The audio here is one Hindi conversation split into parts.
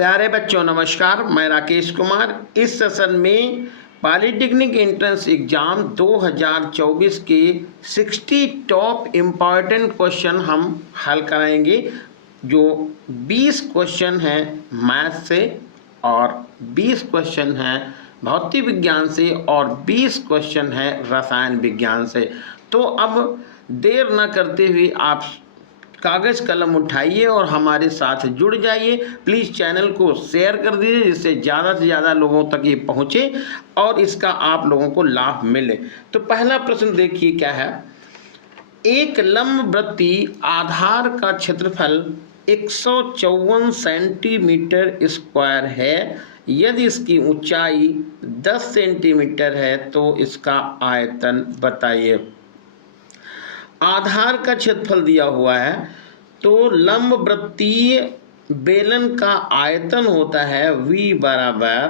प्यारे बच्चों नमस्कार, मैं राकेश कुमार। इस सेशन में पॉलिटेक्निक एंट्रेंस एग्ज़ाम 2024 के 60 टॉप इम्पॉर्टेंट क्वेश्चन हम हल कराएंगे। जो 20 क्वेश्चन हैं मैथ से और 20 क्वेश्चन हैं भौतिक विज्ञान से और 20 क्वेश्चन हैं रसायन विज्ञान से। तो अब देर न करते हुए आप कागज़ कलम उठाइए और हमारे साथ जुड़ जाइए। प्लीज़ चैनल को शेयर कर दीजिए जिससे ज़्यादा से ज़्यादा लोगों तक ये पहुँचे और इसका आप लोगों को लाभ मिले। तो पहला प्रश्न देखिए क्या है। एक लंबवृत्तीय आधार का क्षेत्रफल 154 सेंटीमीटर स्क्वायर है। यदि इसकी ऊंचाई 10 सेंटीमीटर है तो इसका आयतन बताइए। आधार का क्षेत्रफल दिया हुआ है तो लंबवृत्तीय बेलन का आयतन होता है V बराबर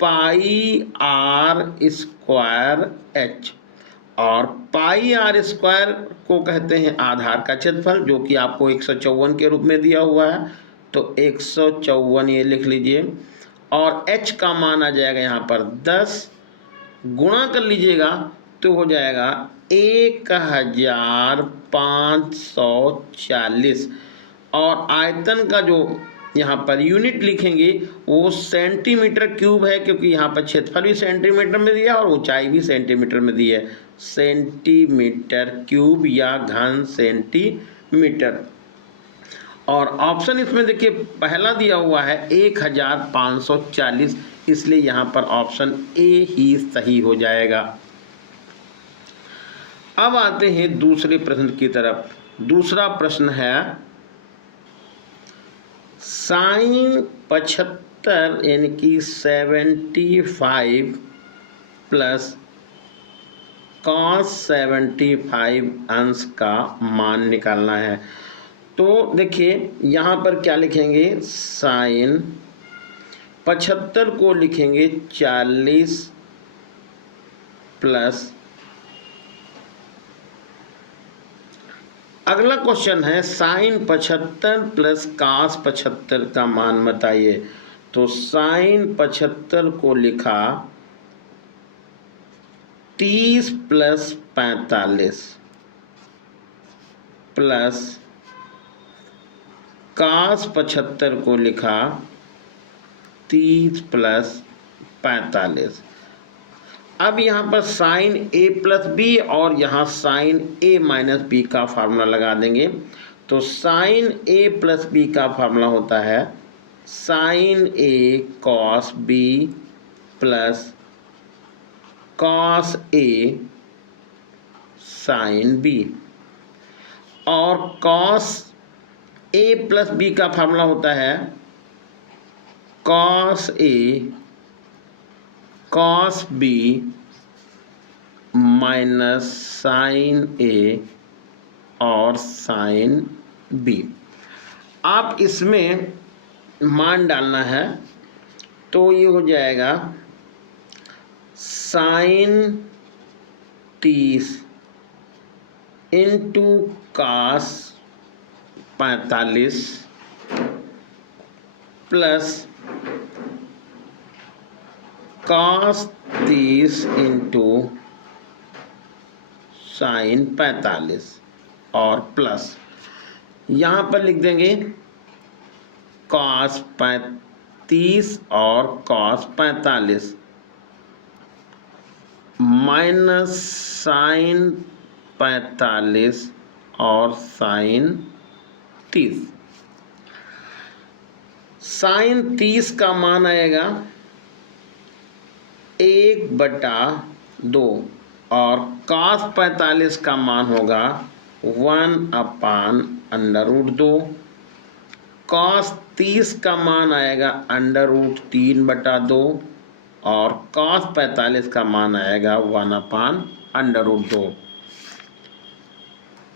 पाई आर स्क्वायर H और पाई आर स्क्वायर को कहते हैं आधार का क्षेत्रफल, जो कि आपको 154 के रूप में दिया हुआ है। तो 154 ये लिख लीजिए और H का मान आ जाएगा यहाँ पर 10, गुणा कर लीजिएगा तो हो जाएगा 1540 और आयतन का जो यहाँ पर यूनिट लिखेंगे वो सेंटीमीटर क्यूब है, क्योंकि यहाँ पर क्षेत्रफल भी सेंटीमीटर में दिया और ऊंचाई भी सेंटीमीटर में दी है। सेंटीमीटर क्यूब या घन सेंटीमीटर। और ऑप्शन इसमें देखिए पहला दिया हुआ है 1540, इसलिए यहाँ पर ऑप्शन ए ही सही हो जाएगा। अब आते हैं दूसरे प्रश्न की तरफ। दूसरा प्रश्न है साइन 75 यानी कि 75 प्लस कॉस 75 अंश का मान निकालना है। तो देखिए यहाँ पर क्या लिखेंगे, साइन 75 को लिखेंगे 40 प्लस, अगला क्वेश्चन है साइन 75 प्लस कॉस 75 का मान बताइए। तो साइन 75 को लिखा 30 प्लस 45 प्लस कॉस 75 को लिखा 30 प्लस 45। अब यहाँ पर साइन ए प्लस बी और यहाँ साइन ए माइनस बी का फार्मूला लगा देंगे। तो साइन ए प्लस बी का फार्मूला होता है sign A cos B plus cos A sine B, और कॉस ए प्लस बी का फार्मूला होता है cos A cos B minus sign ए और साइन बी। आप इसमें मान डालना है तो ये हो जाएगा sine 30 into cos 45 plus cos 30 into sine 45 और प्लस यहाँ पर लिख देंगे कॉस 35 और कॉस 45 माइनस साइन 45 और साइन 30। साइन 30 का मान आएगा 1/2 और कॉस 45 का मान होगा 1/√2। कॉस 30 का मान आएगा √3/2 और कॉस 45 का मान आएगा 1/√2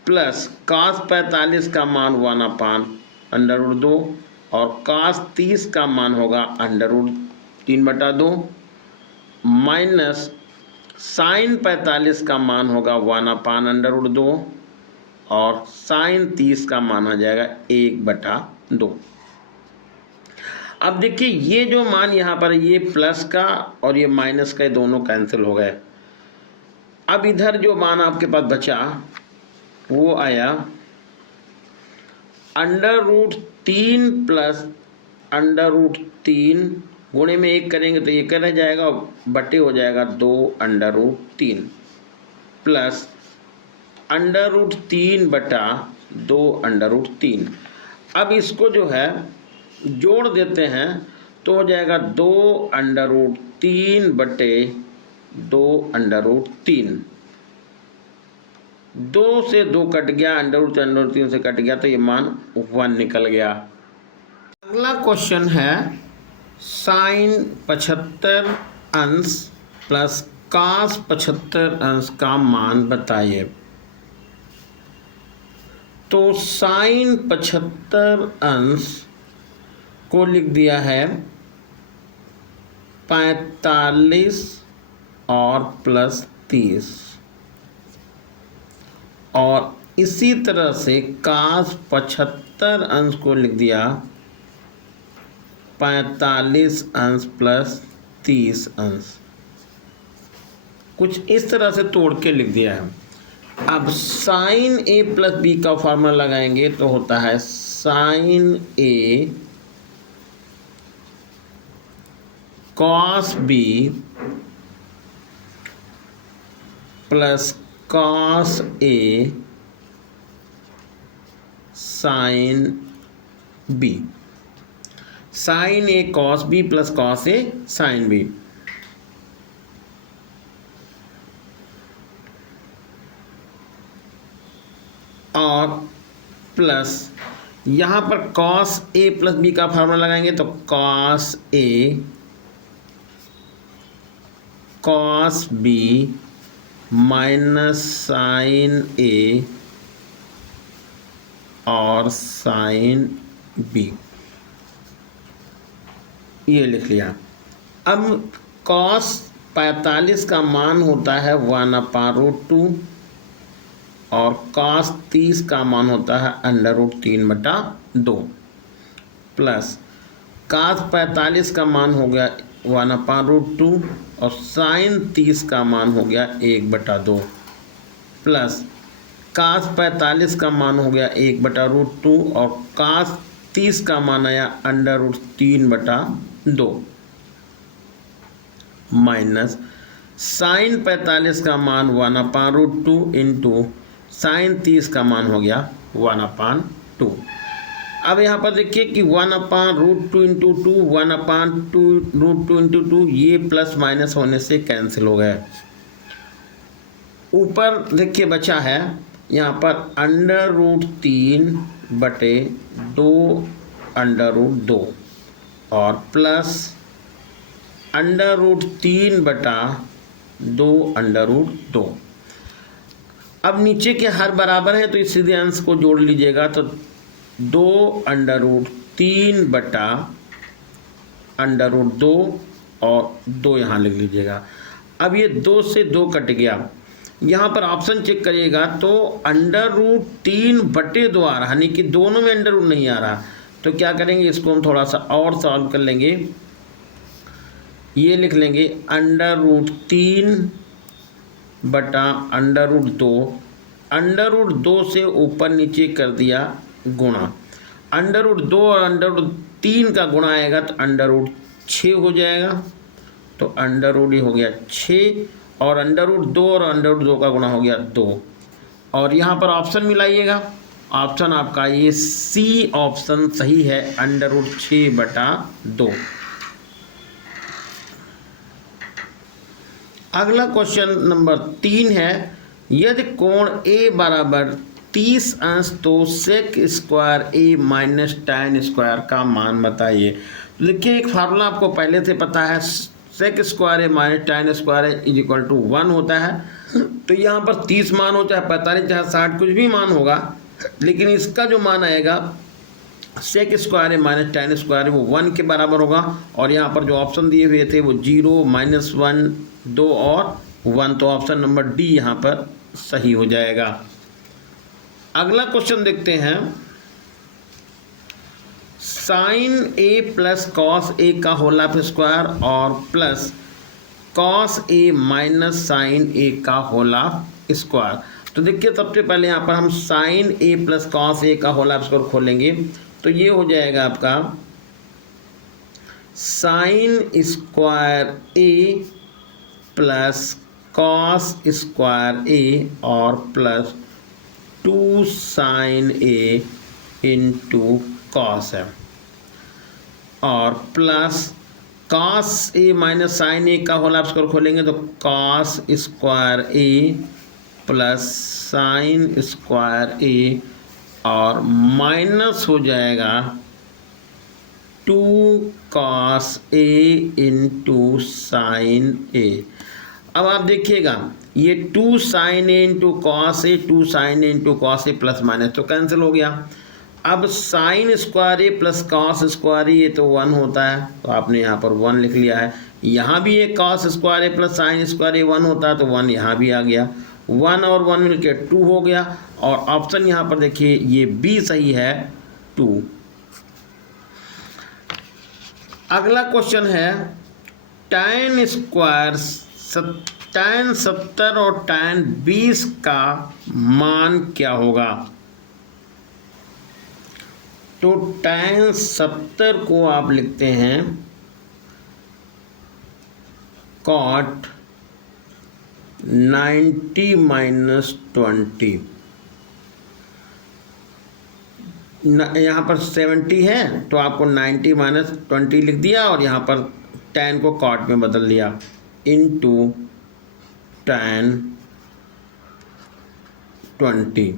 प्लस कॉस 45 का मान 1/√2 और कॉस 30 का मान होगा √3/2 माइनस साइन 45 का मान होगा 1/√2 और साइन 30 का मान आ जाएगा 1/2। अब देखिए ये जो मान यहाँ पर ये प्लस का और ये माइनस का, ये दोनों कैंसिल हो गए। अब इधर जो मान आपके पास बचा वो आया √3 प्लस √3 गुणे में 1 करेंगे तो ये कर रह जाएगा, बटे हो जाएगा 2√3 प्लस √3 बटा 2√3। अब इसको जो है जोड़ देते हैं तो हो जाएगा 2√3 बटे 2√3। 2 से 2 कट गया, √3 से कट गया तो ये मान 1 निकल गया। अगला क्वेश्चन है sin 75 अंश प्लस cos 75 अंश का मान बताइए। तो sin 75 अंश को लिख दिया है 45 और प्लस 30, और इसी तरह से cos 75 अंश को लिख दिया 45 अंश प्लस 30 अंश। कुछ इस तरह से तोड़ के लिख दिया है। अब sin a प्लस बी का फॉर्मूला लगाएंगे तो होता है sin a cos b plus cos a sin b। sin a cos b plus cos a sin b। और प्लस यहाँ पर cos a प्लस b का फार्मूला लगाएंगे तो cos a cos b minus sin a और sin b, ये लिख लिया। अब cos 45 का मान होता है 1/√2 और cos 30 का मान होता है √3/2 प्लस cos 45 का मान हो गया 1/√2 और sin 30 का मान हो गया 1/2 प्लस cos 45 का मान हो गया 1/√2 और cos 30 का मान आया √3/2 माइनस sin 45 का मान 1/√2 इंटू sin 30 का मान हो गया 1/2। अब यहाँ पर देखिए कि 1/√2 इंटू 2 1/√2 इंटू 2 ये प्लस माइनस होने से कैंसिल हो गए। ऊपर देखिए बचा है यहाँ पर √3 बटे 2√2 और प्लस √3 बटा 2√2। अब नीचे के हर बराबर है तो इस सीधे अंश को जोड़ लीजिएगा तो 2√3 बटा √2 और 2 यहाँ लिख लीजिएगा। अब ये 2 से 2 कट गया। यहाँ पर ऑप्शन चेक करिएगा तो √3 बटे 2 आ रहा, यानी कि दोनों में √ नहीं आ रहा। तो क्या करेंगे, इसको हम थोड़ा सा और सॉल्व कर लेंगे। ये लिख लेंगे √3 बटा √2, √2 से ऊपर नीचे कर दिया गुणा, √2 और √3 का गुणा आएगा तो √6 हो जाएगा। तो √ हो गया 6 और √2 और √2 का गुणा हो गया 2। और यहाँ पर ऑप्शन मिलाइएगा, ऑप्शन आपका ये सी ऑप्शन सही है, √6 बटा 2। अगला क्वेश्चन नंबर 3 है, यदि कोण A बराबर 30 अंश तो sec square A minus tan square का मान बताइए। देखिए एक फार्मूला आपको पहले से पता है, sec square A minus tan square A = 1 होता है। तो यहाँ पर 30 मान हो चाहे 45 चाहे 60 कुछ भी मान होगा, लेकिन इसका जो मान आएगा sec square A minus tan square वो 1 के बराबर होगा। और यहाँ पर जो ऑप्शन दिए हुए थे वो 0, -1, 2 और 1, तो ऑप्शन नंबर डी यहाँ पर सही हो जाएगा। Sign A plus cos A का होल ऑफ स्क्वायर और plus cos A minus sign ए का होल ऑफ स्क्वायर। तो देखिए सबसे पहले यहाँ पर हम sign A plus cos A का होल ऑफ स्क्वायर खोलेंगे तो ये हो जाएगा आपका साइन स्क्वायर ए प्लस कॉस स्क्वायर ए और प्लस 2 साइन ए इंटू कॉस है और plus cos A minus sign ए का होल ऑफ स्क्वायर खोलेंगे तो कॉस स्क्वायर ए प्लस साइन स्क्वायर ए और माइनस हो जाएगा 2 कॉस ए इंटू साइन ए। अब आप देखिएगा ये 2 sign A into cos A 2 sign A into cos A plus minus तो कैंसिल हो गया। अब साइन स्क्वायर ए प्लस कॉस स्क्वायर ये तो 1 होता है तो आपने यहाँ पर 1 लिख लिया है। यहाँ भी ये कॉस स्क्वायर ए प्लस साइन स्क्वायर ए 1 होता है तो 1 यहाँ भी आ गया। 1 और 1 मिलके 2 हो गया और ऑप्शन यहाँ पर देखिए ये बी सही है 2। अगला क्वेश्चन है tan स्क्वायर tan 70 और tan 20 का मान क्या होगा। तो tan 70 को आप लिखते हैं cot 90 माइनस 20। यहाँ पर 70 है तो आपको 90 माइनस 20 लिख दिया और यहाँ पर tan को cot में बदल दिया इनटू tan 20।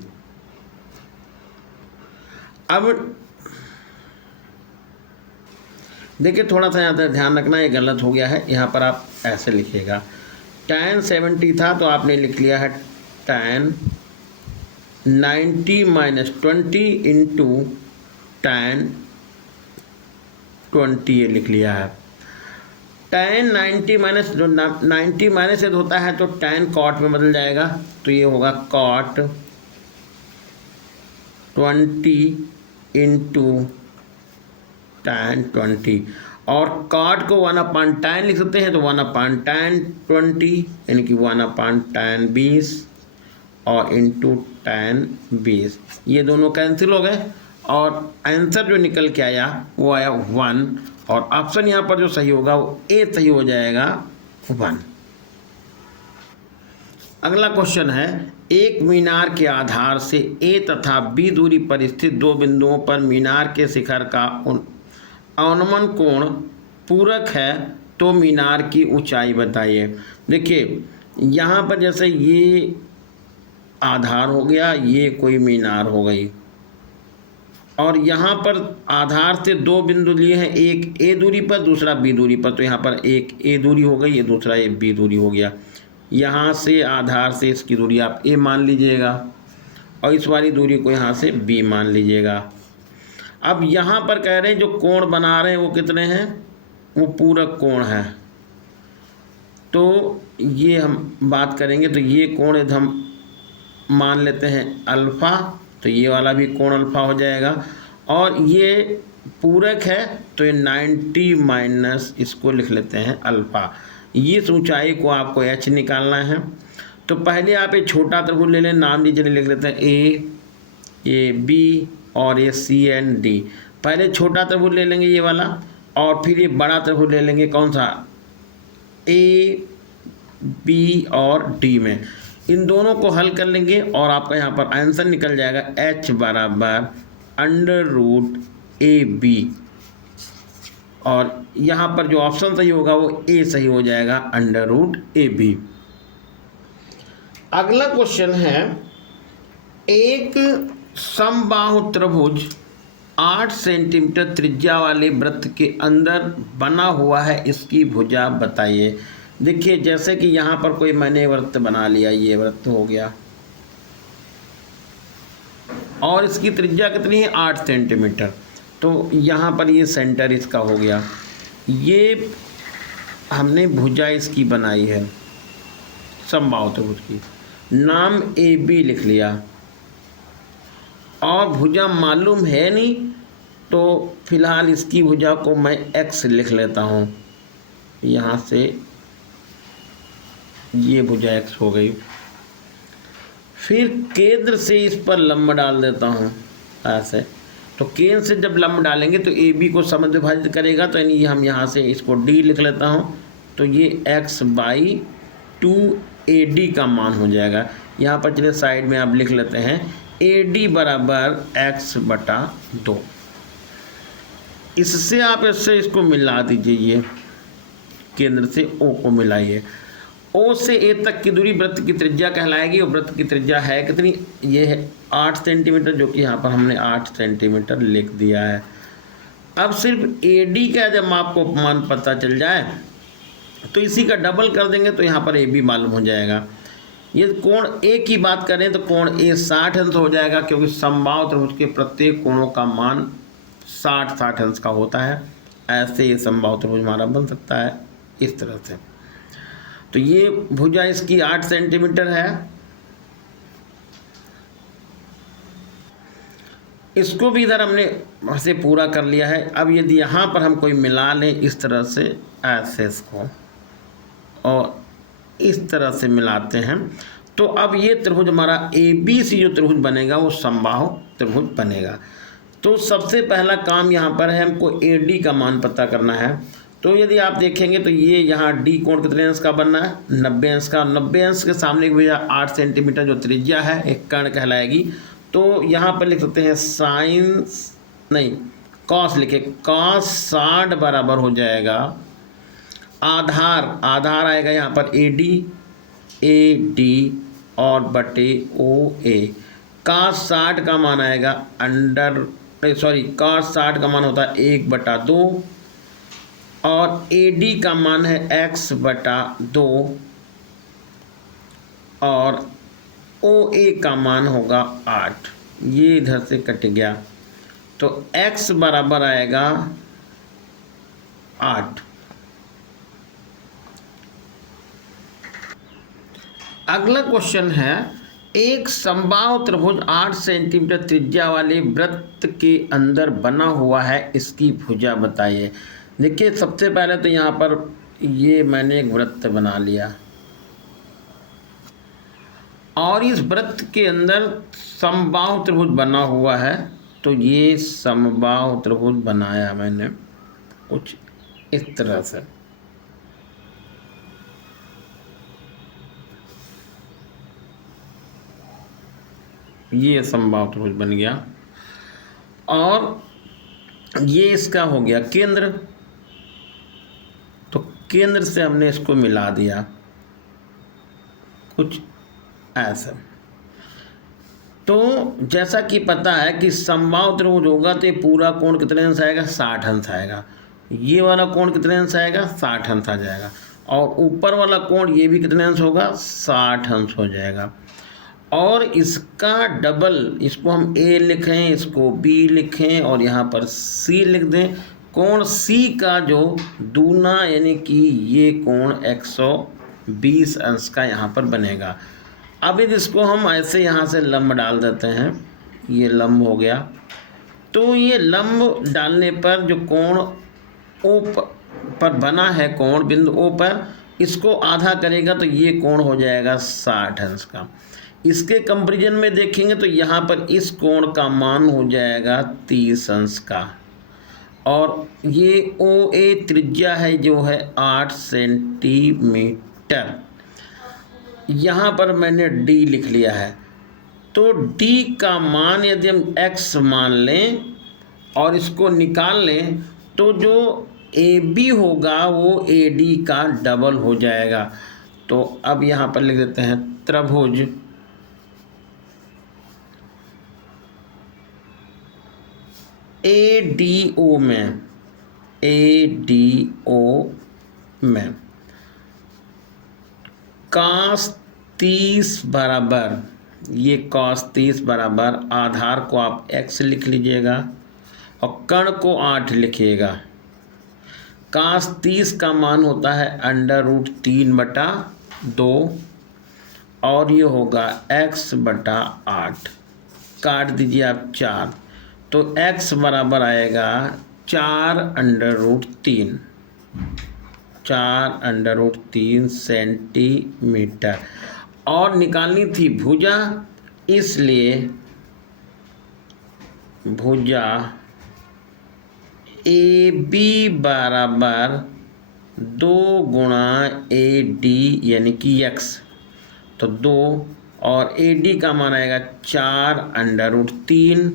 अब देखिए थोड़ा सा यहाँ पर ध्यान रखना ये गलत हो गया है। यहाँ पर आप ऐसे लिखिएगा tan 70 था तो आपने लिख लिया है tan 90 माइनस 20 इंटू tan 20 ये लिख लिया है। tan 90 माइनस 90 माइनस से होता है तो tan cot में बदल जाएगा तो ये होगा cot 20 इंटू tan 20 और cot को 1/tan लिख सकते हैं तो 1/tan 20 यानी कि 1/tan 20 और इंटू tan 20 ये दोनों कैंसिल हो गए और आंसर जो निकल के आया वो आया 1 और ऑप्शन यहाँ पर जो सही होगा वो ए सही हो जाएगा 1। अगला क्वेश्चन है एक मीनार के आधार से ए तथा बी दूरी पर स्थित 2 बिंदुओं पर मीनार के शिखर का अनुमान कोण पूरक है तो मीनार की ऊंचाई बताइए। देखिए यहाँ पर जैसे ये आधार हो गया ये कोई मीनार हो गई और यहाँ पर आधार से 2 बिंदु लिए हैं एक ए दूरी पर दूसरा बी दूरी पर तो यहाँ पर एक ए दूरी हो गई ये दूसरा ये बी दूरी हो गया। यहाँ से आधार से इसकी दूरी आप ए मान लीजिएगा और इस वाली दूरी को यहाँ से बी मान लीजिएगा। अब यहाँ पर कह रहे हैं जो कोण बना रहे हैं वो कितने हैं वो पूरक कोण है तो ये हम बात करेंगे तो ये कोण यदि हम मान लेते हैं अल्फ़ा तो ये वाला भी कोण अल्फ़ा हो जाएगा और ये पूरक है तो ये 90 माइनस इसको लिख लेते हैं अल्फ़ा। इस ऊंचाई को आपको एच निकालना है तो पहले आप एक छोटा त्रिभुज ले लें नाम लीजिए लिख लेते हैं ए बी और ये सी एंड डी। पहले छोटा त्रिभुज ले लेंगे ये वाला और फिर ये बड़ा त्रिभुज ले लेंगे कौन सा ए बी और डी में इन दोनों को हल कर लेंगे और आपका यहाँ पर आंसर निकल जाएगा h बराबर √AB और यहाँ पर जो ऑप्शन सही होगा वो ए सही हो जाएगा √AB। अगला क्वेश्चन है एक समबाहु त्रिभुज 8 सेंटीमीटर त्रिज्या वाले वृत्त के अंदर बना हुआ है इसकी भुजा बताइए। देखिए जैसे कि यहाँ पर कोई मैंने वृत्त बना लिया ये वृत्त हो गया और इसकी त्रिज्या कितनी है 8 सेंटीमीटर तो यहाँ पर ये सेंटर इसका हो गया। ये हमने भुजा इसकी बनाई है समबाहु त्रिभुज की नाम AB लिख लिया और भुजा मालूम है नहीं तो फिलहाल इसकी भुजा को मैं x लिख लेता हूँ, यहाँ से ये भुजा x हो गई। फिर केंद्र से इस पर लंब डाल देता हूँ ऐसे। तो केंद्र से जब लंब डालेंगे तो ए बी को समद्विभाजित करेगा, तो यानी हम यहाँ से इसको d लिख लेता हूँ। तो ये x/2AD का मान हो जाएगा। यहाँ पर चलिए साइड में आप लिख लेते हैं AD बराबर x/2। इससे आप इससे इसको मिला दीजिए, ये केंद्र से O को मिलाइए। O से A तक की दूरी वृत्त की त्रिज्या कहलाएगी, और वृत्त की त्रिज्या है कितनी, ये है 8 सेंटीमीटर, जो कि यहाँ पर हमने 8 सेंटीमीटर लिख दिया है। अब सिर्फ AD का जब आपको मान पता चल जाए तो इसी का डबल कर देंगे, तो यहाँ पर AB मालूम हो जाएगा। ये कोण A की बात करें तो कोण A 60 अंश हो जाएगा, क्योंकि समबाहु त्रिभुज के प्रत्येक कोणों का मान 60 अंश का होता है। ऐसे ये समबाहु त्रिभुज हमारा बन सकता है इस तरह से। तो ये भुजा इसकी 8 सेंटीमीटर है। इसको भी इधर हमने से पूरा कर लिया है। अब यदि यहाँ पर हम कोई मिला लें इस तरह से, ऐसे इसको और इस तरह से मिलाते हैं, तो अब ये त्रिभुज हमारा ABC जो त्रिभुज बनेगा वो समबाहु त्रिभुज बनेगा। तो सबसे पहला काम यहाँ पर है, हमको AD का मान पता करना है। तो यदि आप देखेंगे तो ये यहाँ D कोण कितने अंश का बनना है, 90 अंश का। 90 अंश के सामने की भुजा 8 सेंटीमीटर जो त्रिज्या है एक कर्ण कहलाएगी। तो यहाँ पर लिख सकते हैं कॉस लिखे, कॉस 60 बराबर हो जाएगा आधार आएगा यहाँ पर AD और बटे OA। कॉस 60 का मान आएगा कॉस 60 का मान होता है 1/2, और AD का मान है x/2, और OA का मान होगा 8। ये इधर से कट गया, तो x बराबर आएगा 8। अगला क्वेश्चन है, एक समबाहु त्रिभुज 8 सेंटीमीटर त्रिज्या वाले वृत्त के अंदर बना हुआ है, इसकी भुजा बताइए। देखिए सबसे पहले तो यहाँ पर ये मैंने एक वृत्त बना लिया, और इस वृत्त के अंदर समबाहु त्रिभुज बना हुआ है। तो ये समबाहु त्रिभुज बनाया मैंने कुछ इस तरह से। ये समबाहु त्रिभुज बन गया, और ये इसका हो गया केंद्र। तो केंद्र से हमने इसको मिला दिया कुछ ऐसा। तो जैसा कि पता है कि समबाहु त्रिभुज होगा तो ये पूरा कोण कितने अंश आएगा, 60 अंश आएगा। ये वाला कोण कितने अंश आएगा, 60 अंश आ जाएगा। और ऊपर वाला कोण ये भी कितने अंश होगा, 60 अंश हो जाएगा। और इसका डबल, इसको हम A लिखें, इसको B लिखें, और यहाँ पर C लिख दें। कोण C का जो दूना यानी कि ये कोण 120 अंश का यहाँ पर बनेगा। अब यदि इसको हम ऐसे यहाँ से लंब डाल देते हैं, ये लंब हो गया। तो ये लंब डालने पर जो कोण O पर बना है, कोण बिंदु O पर, इसको आधा करेगा तो ये कोण हो जाएगा 60 अंश का। इसके कंपैरिजन में देखेंगे तो यहाँ पर इस कोण का मान हो जाएगा 30 अंश का, और ये OA त्रिज्या है जो है 8 सेंटीमीटर। यहाँ पर मैंने D लिख लिया है। तो D का मान यदि हम x मान लें और इसको निकाल लें, तो जो AB होगा वो AD का डबल हो जाएगा। तो अब यहाँ पर लिख देते हैं त्रिभुज ADO में cos 30 बराबर, ये cos 30 बराबर आधार को आप x लिख लीजिएगा और कर्ण को 8 लिखिएगा। cos 30 का मान होता है √3/2, और ये होगा x/8। काट दीजिए आप 4, तो x बराबर आएगा 4√3 4√3 सेंटीमीटर। और निकालनी थी भुजा, इसलिए भुजा AB बराबर 2 गुणा AD यानी कि x, तो 2 और AD का मान आएगा 4√3,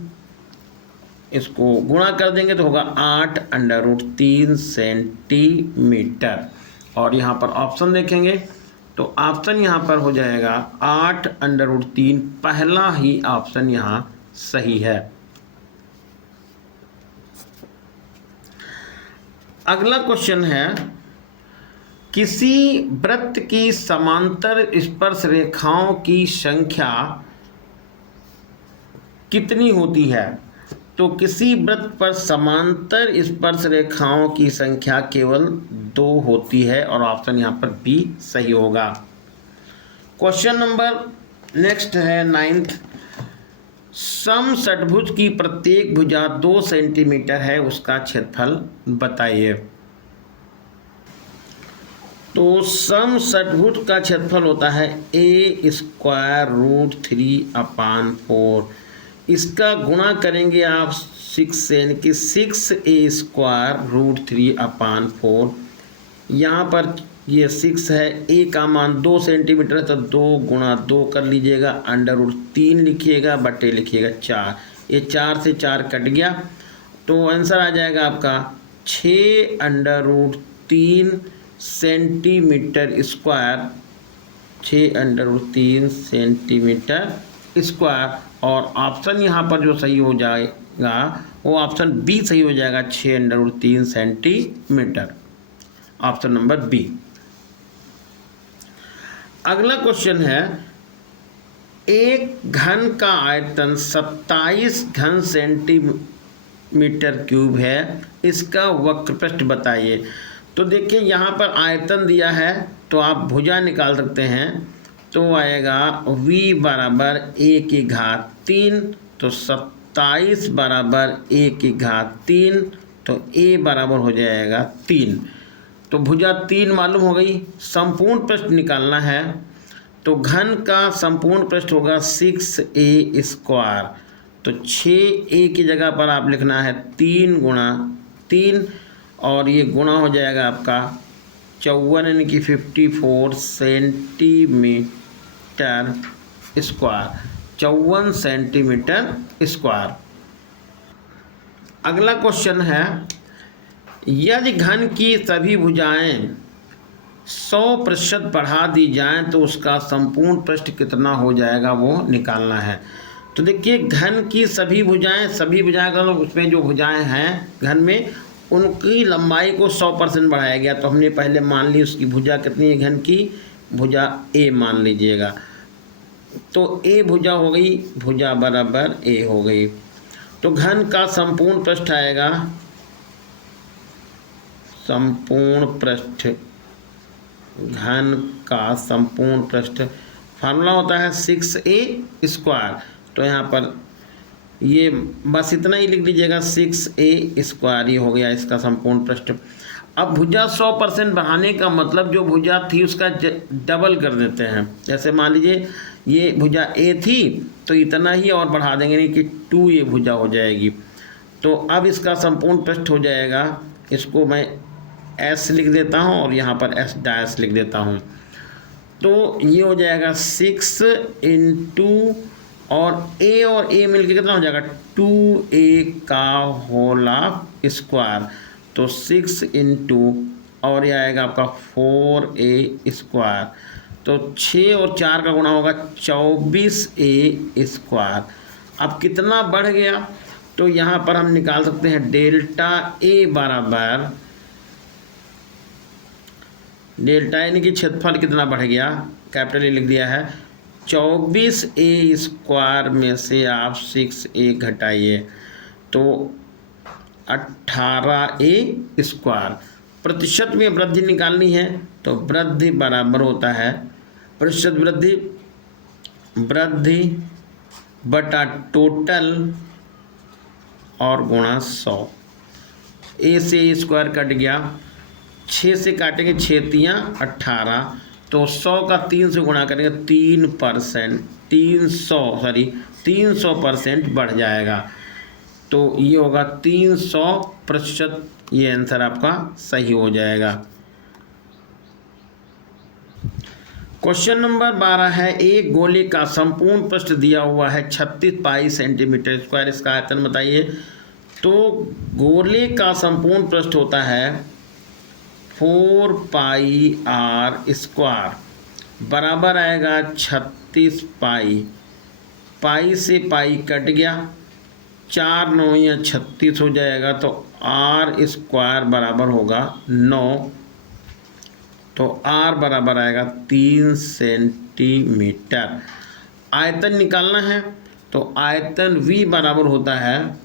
इसको गुणा कर देंगे तो होगा 8√3 सेंटीमीटर। और यहाँ पर ऑप्शन देखेंगे तो ऑप्शन यहाँ पर हो जाएगा 8√3, पहला ही ऑप्शन यहाँ सही है। अगला क्वेश्चन है, किसी वृत्त की समांतर स्पर्श रेखाओं की संख्या कितनी होती है? तो किसी वृत्त पर समांतर स्पर्श रेखाओं की संख्या केवल 2 होती है और ऑप्शन यहाँ पर बी सही होगा। क्वेश्चन नंबर नेक्स्ट है 9th। समषट्भुज की प्रत्येक भुजा 2 सेंटीमीटर है, उसका क्षेत्रफल बताइए। तो समषट्भुज का क्षेत्रफल होता है a²√3/4। इसका गुणा करेंगे आप 6 से, यानी कि 6a²√3/4। यहाँ पर ये 6 है, a का मान 2 सेंटीमीटर है तो 2 गुणा 2 कर लीजिएगा, √3 लिखिएगा, बटे लिखिएगा 4। ये 4 से 4 कट गया तो आंसर आ जाएगा आपका 6√3 सेंटीमीटर स्क्वायर, 6√3 सेंटीमीटर स्क्वायर। और ऑप्शन यहाँ पर जो सही हो जाएगा वो ऑप्शन बी सही हो जाएगा, 6√3 सेंटीमीटर, ऑप्शन नंबर बी। अगला क्वेश्चन है, एक घन का आयतन 27 घन सेंटीमीटर क्यूब है, इसका वक्रपृष्ठ बताइए। तो देखिए यहाँ पर आयतन दिया है तो आप भुजा निकाल सकते हैं, तो आएगा v बराबर a⁻3, तो 27 बराबर a⁻3, तो a बराबर हो जाएगा 3। तो भुजा 3 मालूम हो गई। संपूर्ण पृष्ठ निकालना है तो घन का संपूर्ण पृष्ठ होगा 6a²। तो 6a की जगह पर आप लिखना है 3 गुणा 3, और ये गुणा हो जाएगा आपका 54 यानी कि 54 सेंटीमीटर स्क्वायर, 54 सेंटीमीटर स्क्वायर। अगला क्वेश्चन है, यदि घन की सभी भुजाएं 100% बढ़ा दी जाएं तो उसका संपूर्ण पृष्ठ कितना हो जाएगा वो निकालना है। तो देखिए घन की सभी भुजाएं का मतलब उसमें जो भुजाएं हैं घन में उनकी लंबाई को 100% बढ़ाया गया। तो हमने पहले मान ली उसकी भुजा कितनी है, घन की भुजा a मान लीजिएगा, तो a भुजा हो गई, भुजा बराबर a हो गई। तो घन का संपूर्ण पृष्ठ आएगा, संपूर्ण पृष्ठ, घन का संपूर्ण पृष्ठ फार्मूला होता है 6a²। तो यहाँ पर ये बस इतना ही लिख लीजिएगा, 6a², ये हो गया इसका संपूर्ण पृष्ठ। अब भुजा 100% बढ़ाने का मतलब जो भुजा थी उसका डबल कर देते हैं। जैसे मान लीजिए ये भुजा a थी तो इतना ही और बढ़ा देंगे, नहीं कि 2a भुजा हो जाएगी। तो अब इसका संपूर्ण पृष्ठ हो जाएगा, इसको मैं s लिख देता हूँ और यहाँ पर s' लिख देता हूँ। तो ये हो जाएगा 6 × और a मिलके कितना हो जाएगा 2a का होल स्क्वायर। तो 6 × और ये आएगा आपका 4a²। तो 6 और 4 का गुणा होगा 24a²। अब कितना बढ़ गया तो यहाँ पर हम निकाल सकते हैं डेल्टा a बराबर, डेल्टा यानी कि क्षेत्रफल कितना बढ़ गया, कैपिटल ए लिख दिया है, 24a² में से आप 6a घटाइए तो 18a²। प्रतिशत में वृद्धि निकालनी है तो वृद्धि बराबर होता है प्रतिशत वृद्धि बटा टोटल और गुणा 100। ए से ए स्क्वायर कट गया, 6 से काटेंगे 6 तियाँ 18, तो 100 का 3 से गुणा करेंगे 3%, 300% बढ़ जाएगा। तो ये होगा 300%, ये आंसर आपका सही हो जाएगा। क्वेश्चन नंबर 12 है, एक गोले का संपूर्ण पृष्ठ दिया हुआ है 36 पाई सेंटीमीटर स्क्वायर, इसका आयतन बताइए। तो गोले का संपूर्ण पृष्ठ होता है 4 पाई आर स्क्वायर, बराबर आएगा 36 पाई। पाई से पाई कट गया, 4 9 या 36 हो जाएगा, तो आर स्क्वायर बराबर होगा 9, तो आर बराबर आएगा 3 सेंटीमीटर। आयतन निकालना है, तो आयतन V बराबर होता है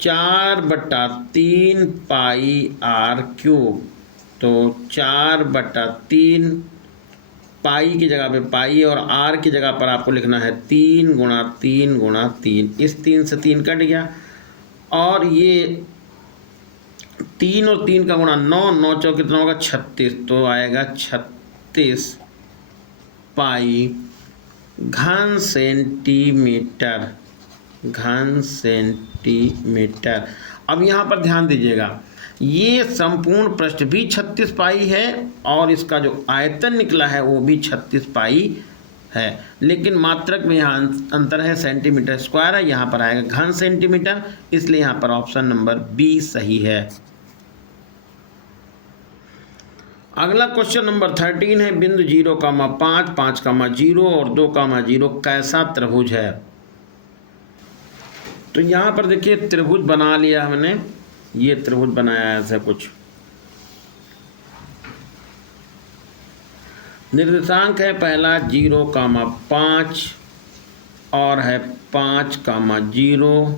4/3 पाई आर क्यूब। तो 4/3 पाई की जगह पे पाई और आर की जगह पर आपको लिखना है 3 गुणा 3 गुणा 3। इस 3 से 3 कट गया, और ये 3 और 3 का गुणा 9, 9 चौक कितना होगा 36, तो आएगा 36 पाई घन सेंटीमीटर, घन सेंटीमीटर। अब यहाँ पर ध्यान दीजिएगा, ये संपूर्ण पृष्ठ भी 36 पाई है और इसका जो आयतन निकला है वो भी 36 पाई है, लेकिन मात्रक में यहाँ अंतर है, सेंटीमीटर स्क्वायर है, यहाँ पर आएगा घन सेंटीमीटर, इसलिए यहाँ पर ऑप्शन नंबर बी सही है। अगला क्वेश्चन नंबर 13 है, बिंदु 0,5, 5,0 और 2,0 कैसा त्रिभुज है। तो यहाँ पर देखिए त्रिभुज बना लिया हमने, ये त्रिभुज बनाया है ऐसा कुछ। निर्देशांक है पहला 0,5 और है 5,0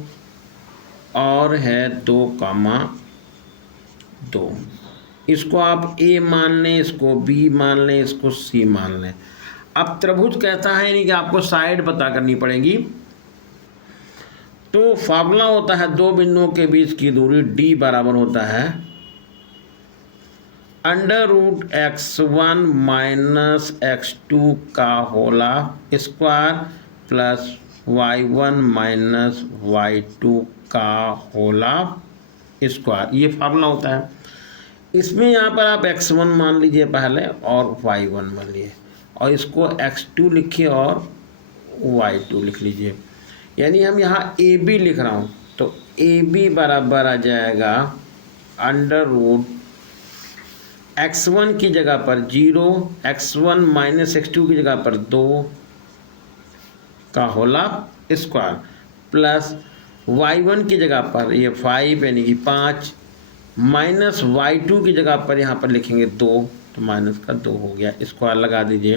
और है 2,2। इसको आप A मान लें, इसको B मान लें, इसको C मान लें। अब त्रिभुज कैसा है, यानी कि आपको साइड पता करनी पड़ेगी। तो फार्मूला होता है दो बिंदुओं के बीच की दूरी D बराबर होता है √x1 माइनस x2 का होला square plus y1 minus y2 का होला स्क्वायर, ये फार्मूला होता है। इसमें यहाँ पर आप x1 मान लीजिए पहले और y1 मान लीजिए, और इसको x2 लिखिए और y2 लिख लीजिए। यानी हम यहाँ AB लिख रहा हूँ, तो AB बराबर आ जाएगा √x1 की जगह पर 0, x1 माइनस x2 की जगह पर 2 का होला स्क्वायर प्लस y1 की जगह पर ये 5 यानी कि 5 माइनस y2 की जगह पर यहाँ पर लिखेंगे 2, तो माइनस का 2 हो गया, स्क्वायर लगा दीजिए।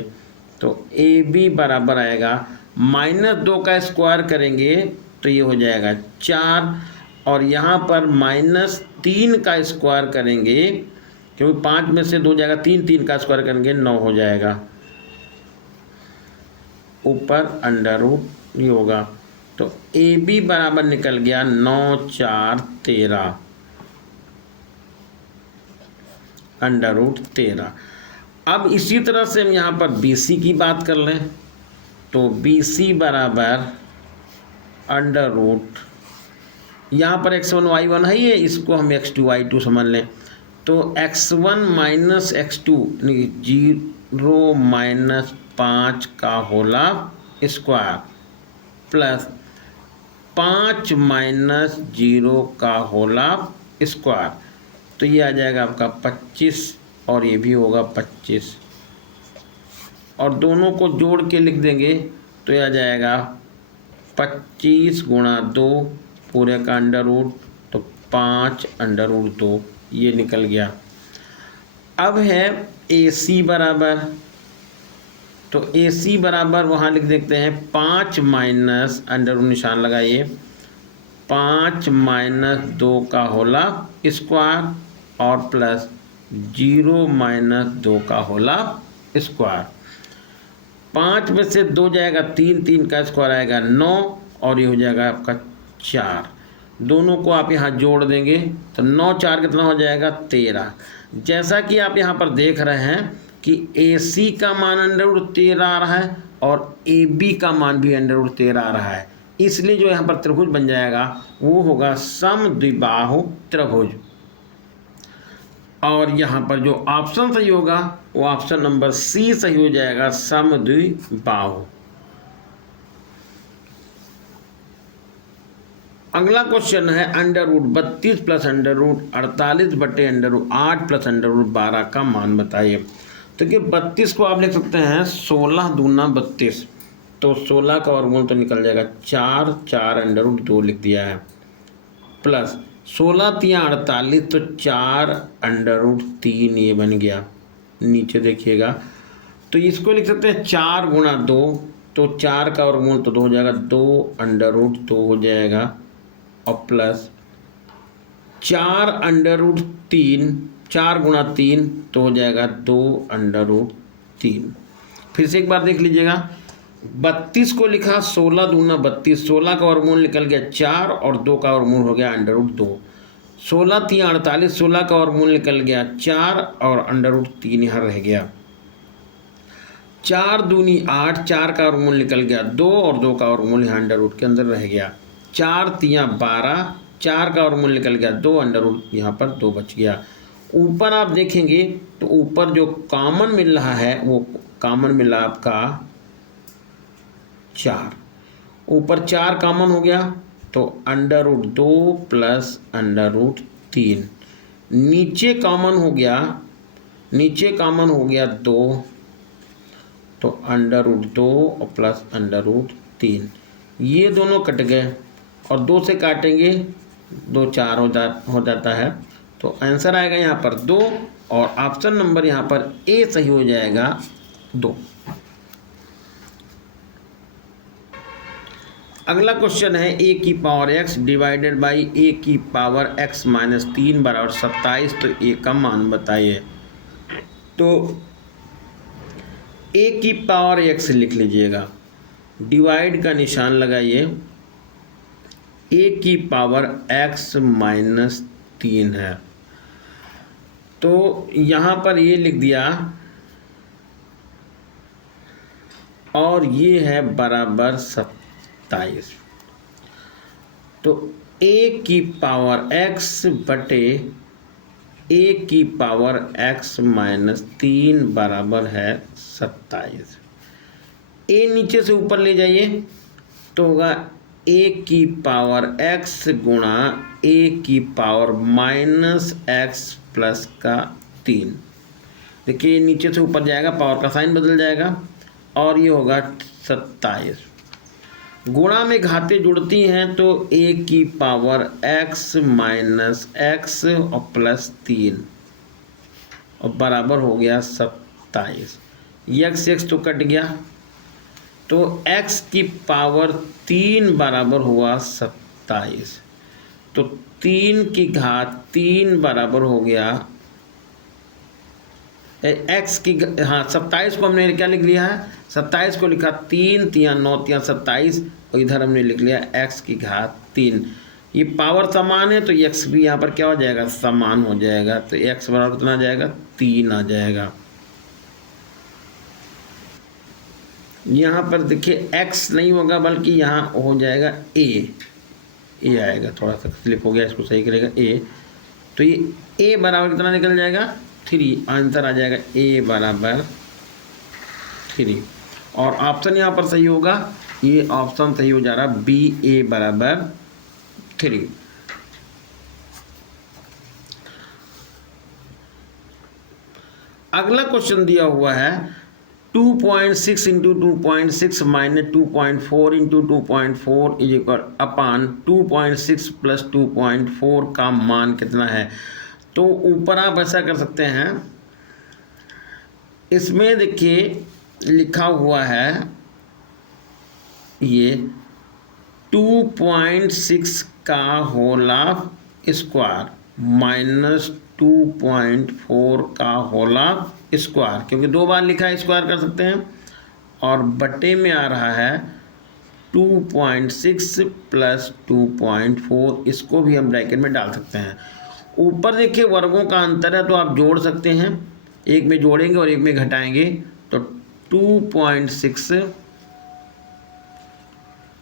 तो AB बराबर आएगा -2 का स्क्वायर करेंगे तो ये हो जाएगा 4, और यहाँ पर -3 का स्क्वायर करेंगे, क्योंकि 5 में से 2 जाएगा 3, 3 का स्क्वायर करेंगे 9 हो जाएगा, ऊपर √ ये होगा। तो AB बराबर निकल गया 9 4 13 √13। अब इसी तरह से हम यहाँ पर BC की बात कर लें, तो BC बराबर √ यहाँ पर x1 y1 है, ये इसको हम x2 y2 समझ लें। तो x1 माइनस x2 0 माइनस 5 का होला स्क्वायर प्लस 5 माइनस 0 का होला स्क्वायर, तो ये आ जाएगा आपका 25 और ये भी होगा 25, और दोनों को जोड़ के लिख देंगे तो ये आ जाएगा 25 गुणा 2 पूरे का √ तो 5 √2, ये निकल गया। अब है AC बराबर, तो AC बराबर वहाँ लिख देते हैं 5 माइनस √ निशान लगाइए, 5 माइनस 2 का होला स्क्वायर और प्लस 0 माइनस 2 का होला स्क्वायर। 5 में से 2 जाएगा 3, 3 का स्क्वायर आएगा 9 और ये हो जाएगा आपका 4। दोनों को आप यहाँ जोड़ देंगे तो 9 4 कितना हो जाएगा 13। जैसा कि आप यहाँ पर देख रहे हैं कि AC का मान √13 आ रहा है और AB का मान भी √13 आ रहा है, इसलिए जो यहाँ पर त्रिभुज बन जाएगा वो होगा समद्विबाहु त्रिभुज। और यहाँ पर जो ऑप्शन सही होगा वो ऑप्शन नंबर C सही हो जाएगा, समद्विबाहु। अगला क्वेश्चन है √32 प्लस √48 बटे √8 प्लस √12 का मान बताइए। तो कि 32 को आप लिख सकते हैं 16 दूना 32, तो 16 का वर्गमूल तो निकल जाएगा 4, 4 √2 लिख दिया है, प्लस 16 3 48 तो 4 √3 ये बन गया। नीचे देखिएगा तो इसको लिख सकते हैं 4 गुणा 2, तो 4 का वर्गमूल तो 2 हो जाएगा, 2 √2 हो जाएगा और प्लस 4 √3, 4 गुणा 3 तो हो जाएगा 2 √3। फिर से एक बार देख लीजिएगा, 32 को लिखा 16 दूना 32, 16 का वर्गमूल निकल गया 4 और 2 का वर्गमूल हो गया √2। 16 3 48, 16 का वर्गमूल निकल गया 4 और √3 यहाँ रह गया। 4 दूनी 8, 4 का वर्गमूल निकल गया 2 और 2 का वर्गमूल यहाँ √ के अंदर रह गया। 4 3 12, 4 का वर्गमूल निकल गया 2, √ यहाँ पर 2 बच गया। ऊपर आप देखेंगे तो ऊपर जो कॉमन मिल रहा है वो कॉमन मिला आपका 4, ऊपर 4 कॉमन हो गया तो √2 प्लस √3। नीचे कॉमन हो गया, नीचे कॉमन हो गया 2 तो √2 और प्लस √3, ये दोनों कट गए और 2 से काटेंगे 2 4 हो जाता है, तो आंसर आएगा यहाँ पर 2 और ऑप्शन नंबर यहाँ पर ए सही हो जाएगा 2। अगला क्वेश्चन है a की power x divided by a की पावर x माइनस 3 बराबर 27, तो a का मान बताइए। तो a की पावर x लिख लीजिएगा, डिवाइड का निशान लगाइए, a की पावर x माइनस 3 है, तो यहाँ पर ये लिख दिया और ये है बराबर 27। तो a की पावर x बटे a की पावर x माइनस 3 बराबर है 27। a नीचे से ऊपर ले जाइए तो होगा a की पावर x गुणा a की पावर माइनस x प्लस का 3। देखिए नीचे से ऊपर जाएगा, पावर का साइन बदल जाएगा और ये होगा 27। गुणा में घातें जुड़ती हैं तो a की पावर x माइनस x और प्लस 3 और बराबर हो गया 27। x तो कट गया, तो x की पावर 3 बराबर हुआ 27, तो 3 की घात 3 बराबर हो गया x की, हाँ 27 को हमने क्या लिख लिया है, 27 को लिखा 3 3 9 3 27 और इधर हमने लिख लिया x की घात 3। ये पावर समान है तो x भी यहाँ पर क्या हो जाएगा, समान हो जाएगा, तो x बराबर कितना आ जाएगा, 3 आ जाएगा। यहाँ पर देखिए x नहीं होगा बल्कि यहाँ हो जाएगा a आएगा, थोड़ा सा स्लिप हो गया, इसको सही करेगा a, तो ये a बराबर कितना निकल जाएगा, 3। आंसर आ जाएगा a बराबर 3 और ऑप्शन यहाँ पर सही होगा, ये ऑप्शन सही हो जा रहा है b, a बराबर 3। अगला क्वेश्चन दिया हुआ है 2.6 into 2.6 minus 2.4 into 2.4 is equal upon 2.6 plus 2.4 का मान कितना है। तो ऊपर आप ऐसा कर सकते हैं, इसमें देखिए लिखा हुआ है ये 2.6 का होल ऑफ स्क्वायर माइनस 2.4 का होल ऑफ स्क्वायर, क्योंकि 2 बार लिखा है स्क्वायर कर सकते हैं, और बटे में आ रहा है 2.6 प्लस 2.4, इसको भी हम ब्रैकेट में डाल सकते हैं। ऊपर देखिए वर्गों का अंतर है तो आप जोड़ सकते हैं, एक में जोड़ेंगे और एक में घटाएंगे, तो 2.6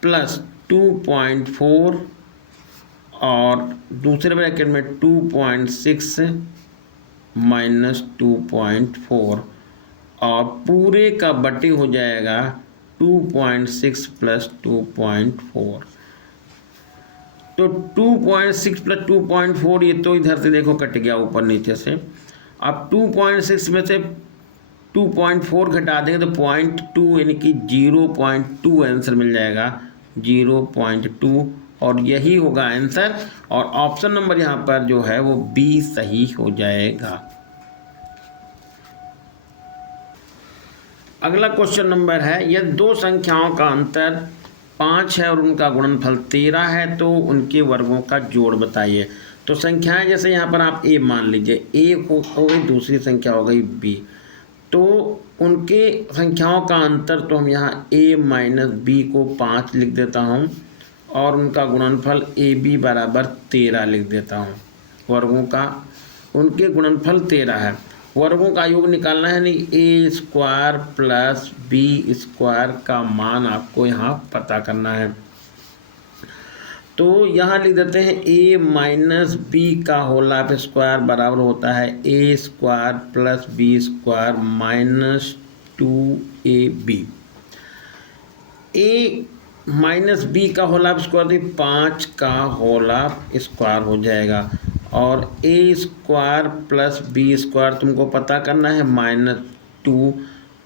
प्लस 2.4 और दूसरे ब्रैकेट में 2.6 माइनस 2.4 और पूरे का बटे हो जाएगा 2.6 प्लस 2.4। तो 2.6 प्लस 2.4 ये तो इधर से देखो कट गया ऊपर नीचे से। अब 2.6 में से 2.4 घटा देंगे तो 0.2 यानी कि 0.2 आंसर मिल जाएगा, 0.2, और यही होगा आंसर। और ऑप्शन नंबर यहाँ पर जो है वो बी सही हो जाएगा। अगला क्वेश्चन नंबर है, यदि दो संख्याओं का अंतर 5 है और उनका गुणनफल 13 है तो उनके वर्गों का जोड़ बताइए। तो संख्याएं जैसे यहाँ पर आप ए मान लीजिए, ए हो गई, दूसरी संख्या हो गई बी, तो उनके संख्याओं का अंतर तो हम यहाँ ए माइनस बी को 5 लिख देता हूँ और उनका गुणनफल ए बी बराबर 13 लिख देता हूँ। वर्गों का उनके गुणनफल 13 है, वर्गों का योग निकालना है, नहीं ए स्क्वायर प्लस बी स्क्वायर का मान आपको यहाँ पता करना है। तो यहाँ लिख देते हैं ए माइनस बी का होल ऑफ स्क्वायर बराबर होता है a square plus b square minus 2ab। A minus b का होल ऑफ स्क्वायर 5 का होल ऑफ स्क्वायर हो जाएगा, और a square plus b square तुमको पता करना है -2।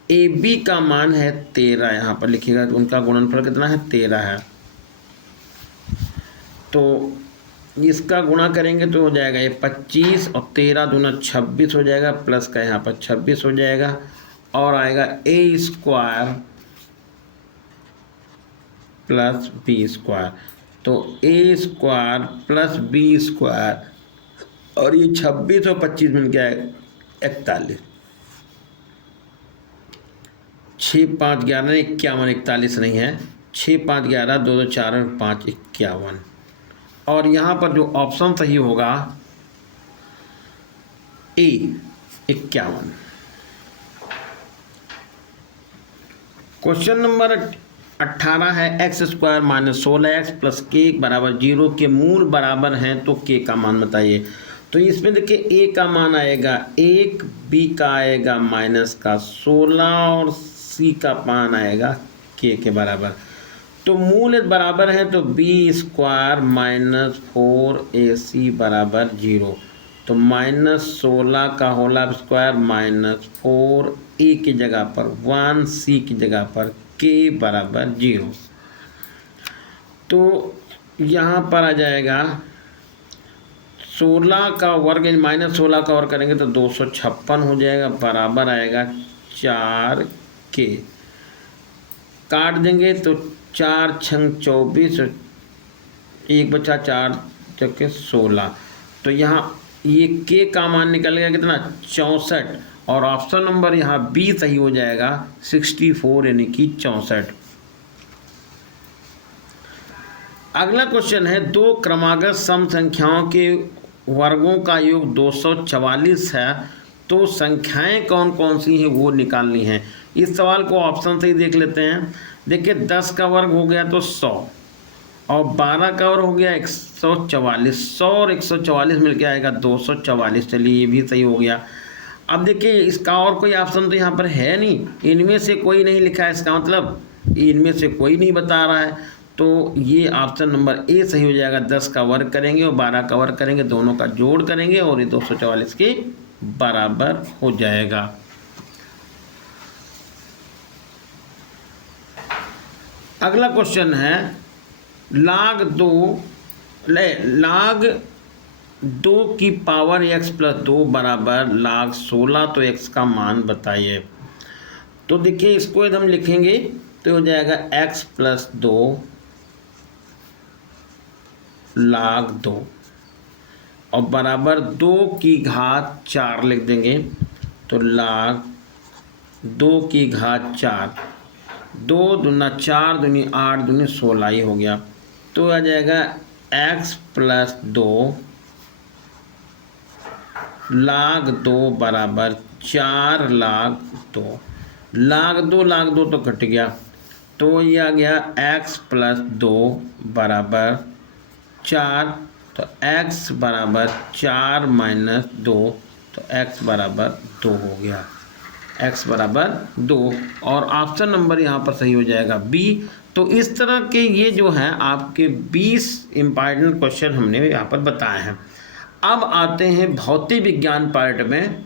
ए बी का मान है 13, यहाँ पर लिखिएगा तो उनका गुणनफल कितना है 13 है। तो इसका गुणा करेंगे तो हो जाएगा ये 25 और 13 दूना 26 हो जाएगा, प्लस का यहाँ पर 26 हो जाएगा, और आएगा ए स्क्वायर प्लस बी स्क्वायर। तो ए स्क्वायर प्लस बी स्क्वायर और ये 26 और 25 मिल गया 41। 6 5 11 51, 41 नहीं है, 6 5 11 2 2 4 5 51। और यहाँ पर जो ऑप्शन सही होगा ए 51। क्वेश्चन नंबर 18 है, x square minus 16x plus के बराबर 0 के मूल बराबर हैं तो के का मान बताइए। तो इसमें देखिए ए का मान आएगा 1, बी का आएगा माइनस का 16 और सी का मान आएगा के बराबर। तो मूल बराबर है तो बी स्क्वायर माइनस 4ac बराबर 0। तो -16 का whole of square minus 4a की जगह पर 1c की जगह पर के बराबर 0। तो यहाँ पर आ जाएगा 16 का वर्ग -16 का वर्ग करेंगे तो 256 हो जाएगा, बराबर आएगा 4k। काट देंगे तो 4 छंग 24, 1 बचा 4 चक्के 16। तो यहाँ ये के का मान निकल गया कितना 64, और ऑप्शन नंबर यहाँ बी सही हो जाएगा 64 यानी कि 64। अगला क्वेश्चन है, दो क्रमागत सम संख्याओं के वर्गों का योग 244 है तो संख्याएं कौन कौन सी हैं वो निकालनी है। इस सवाल को ऑप्शन से ही देख लेते हैं। देखिए 10 का वर्ग हो गया तो 100, और 12 का वर्ग हो गया 144, 100 और 144 मिलकर आएगा 244। चलिए ये भी सही हो गया। अब देखिए इसका और कोई ऑप्शन तो यहाँ पर है नहीं, इनमें से कोई नहीं लिखा है, इसका मतलब इनमें से कोई नहीं बता रहा है। तो ये ऑप्शन नंबर ए सही हो जाएगा। 10 का वर्ग करेंगे और 12 का वर्ग करेंगे, दोनों का जोड़ करेंगे और ये 244 के बराबर हो जाएगा। अगला क्वेश्चन है, log 2 की पावर x प्लस 2 बराबर log 16, तो x का मान बताइए। तो देखिए इसको यदि हम लिखेंगे तो हो जाएगा x प्लस 2 log 2 और बराबर 2 की घात 4 लिख देंगे, तो log 2 की घात 4 2 दूना 4 दूनी 8 दूनी 16 ही हो गया। तो आ जाएगा x प्लस 2 लाख 2 बराबर 4 लाख 2। लाख 2 तो कट गया, तो ये आ गया x प्लस 2 बराबर 4। तो x बराबर 4 माइनस 2, तो x बराबर 2 हो गया, x बराबर 2। और ऑप्शन नंबर यहाँ पर सही हो जाएगा बी। तो इस तरह के ये जो हैं आपके 20 इम्पॉर्टेंट क्वेश्चन हमने यहाँ पर बताए हैं। अब आते हैं भौतिक विज्ञान पार्ट में।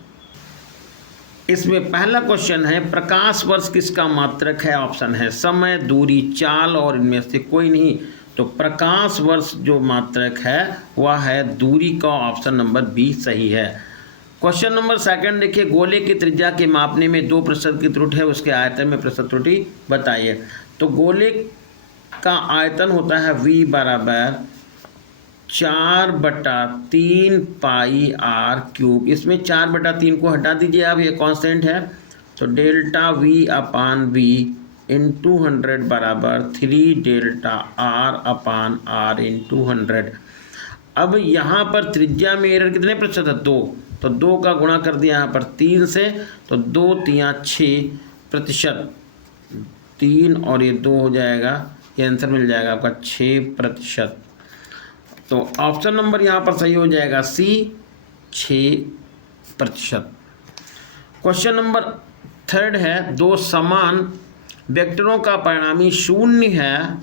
इसमें पहला क्वेश्चन है प्रकाश वर्ष किसका मात्रक है? ऑप्शन है समय, दूरी, चाल और इनमें से कोई नहीं। तो प्रकाश वर्ष जो मात्रक है वह है दूरी का, ऑप्शन नंबर बी सही है। क्वेश्चन नंबर सेकंड देखिए, गोले की त्रिज्या के मापने में 2% की त्रुटि है, उसके आयतन में प्रतिशत त्रुटि बताइए। तो गोले का आयतन होता है v बराबर 4/3 पाई आर क्यूब। इसमें 4/3 को हटा दीजिए, अब ये कांस्टेंट है, तो डेल्टा v अपान v इंटू 100 बराबर 3 डेल्टा r अपान r इंटू 100। अब यहाँ पर त्रिज्या में एरर कितने प्रतिशत है? 2। तो 2 का गुणा कर दिया यहाँ पर 3 से, तो 2 तिया 6%, 3 और ये 2 हो जाएगा, ये आंसर मिल जाएगा आपका 6%। तो ऑप्शन नंबर यहाँ पर सही हो जाएगा सी, 6%। क्वेश्चन नंबर थर्ड है, दो समान वेक्टरों का परिणामी शून्य है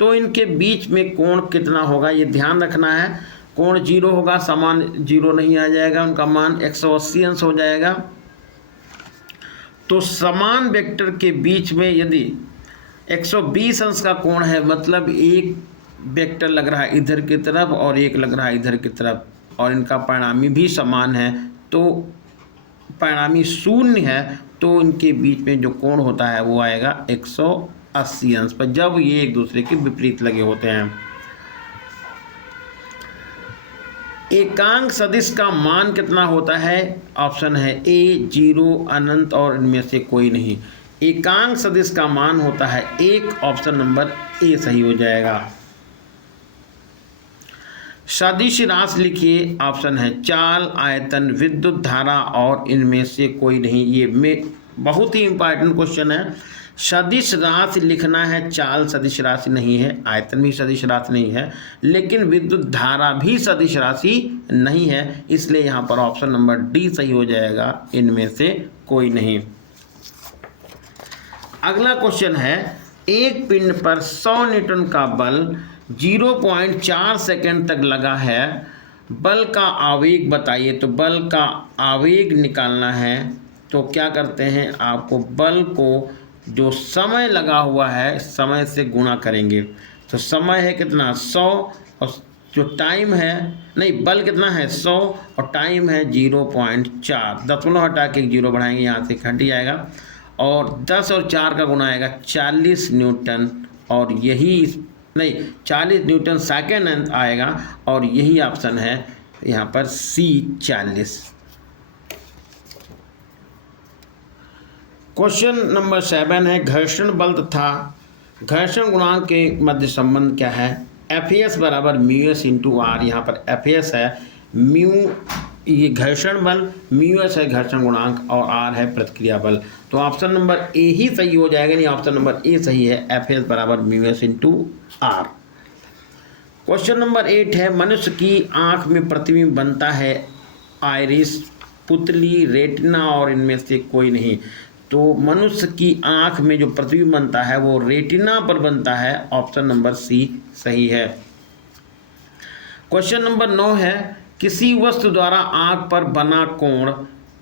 तो इनके बीच में कोण कितना होगा? ये ध्यान रखना है, कोण 0 होगा, समान 0 नहीं आ जाएगा, उनका मान 180 अंश हो जाएगा। तो समान वेक्टर के बीच में यदि 120 अंश का कोण है, मतलब एक वेक्टर लग रहा है इधर की तरफ और एक लग रहा है इधर की तरफ, और इनका परिणामी भी समान है, तो परिणामी शून्य है, तो इनके बीच में जो कोण होता है वो आएगा 180 अंश पर, जब ये एक दूसरे के विपरीत लगे होते हैं। एकांक सदिश का मान कितना होता है? ऑप्शन है ए 0, अनंत और इनमें से कोई नहीं। एकांक सदिश का मान होता है 1, ऑप्शन नंबर ए सही हो जाएगा। सदिश राशि लिखिए, ऑप्शन है चाल, आयतन, विद्युत धारा और इनमें से कोई नहीं। ये में बहुत ही इंपॉर्टेंट क्वेश्चन है। सदिश राशि लिखना है, चाल सदिश राशि नहीं है, आयतन भी सदिश राशि नहीं है, लेकिन विद्युत धारा भी सदिश राशि नहीं है, इसलिए यहाँ पर ऑप्शन नंबर डी सही हो जाएगा, इनमें से कोई नहीं। अगला क्वेश्चन है, एक पिंड पर 100 न्यूटन का बल 0.4 सेकेंड तक लगा है, बल का आवेग बताइए। तो बल का आवेग निकालना है तो क्या करते हैं, आपको बल को जो समय लगा हुआ है समय से गुणा करेंगे। तो समय है कितना 100, और जो टाइम है, नहीं बल कितना है 100 और टाइम है 0.4, दशमलव हटा के 0 बढ़ाएंगे, यहाँ से घट जाएगा, और 10 और 4 का गुणा आएगा 40 न्यूटन, और यही नहीं 40 न्यूटन सेकेंड आएगा, और यही ऑप्शन है यहाँ पर सी 40। क्वेश्चन नंबर 7 है, घर्षण बल तथा घर्षण गुणांक के मध्य संबंध क्या है? एफ बराबर म्यू एस इंटू आर। यहाँ पर एफ है म्यू, ये घर्षण बल, म्यू एस है घर्षण गुणांक और आर है प्रतिक्रिया बल। तो ऑप्शन नंबर ए ही सही हो जाएगा, नहीं ऑप्शन नंबर ए सही है, एफ बराबर म्यू एस इंटू आर। क्वेश्चन नंबर 8 है, मनुष्य की आँख में प्रतिबिंब बनता है आइरिस, पुतली, रेटिना और इनमें से कोई नहीं। तो मनुष्य की आँख में जो प्रतिबिंब बनता है वो रेटिना पर बनता है, ऑप्शन नंबर सी सही है। क्वेश्चन नंबर 9 है, किसी वस्तु द्वारा आँख पर बना कोण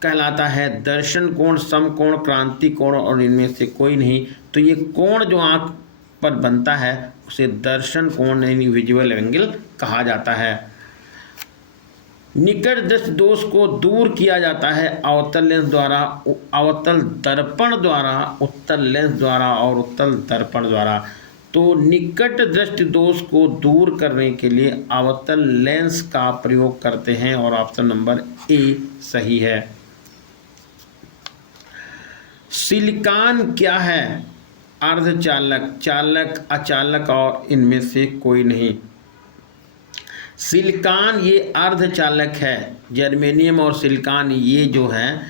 कहलाता है दर्शन कोण, समकोण, क्रांति कोण और इनमें से कोई नहीं। तो ये कोण जो आँख पर बनता है उसे दर्शन कोण यानी विजुअल एंगल कहा जाता है। निकट दृष्टि दोष को दूर किया जाता है अवतल लेंस द्वारा, अवतल दर्पण द्वारा, उत्तल लेंस द्वारा और उत्तल दर्पण द्वारा। तो निकट दृष्टि दोष को दूर करने के लिए अवतल लेंस का प्रयोग करते हैं, और ऑप्शन नंबर ए सही है। सिलिकॉन क्या है? अर्धचालक, चालक, अचालक और इनमें से कोई नहीं। सिलिकॉन ये अर्धचालक है, जर्मेनियम और सिलिकॉन ये जो है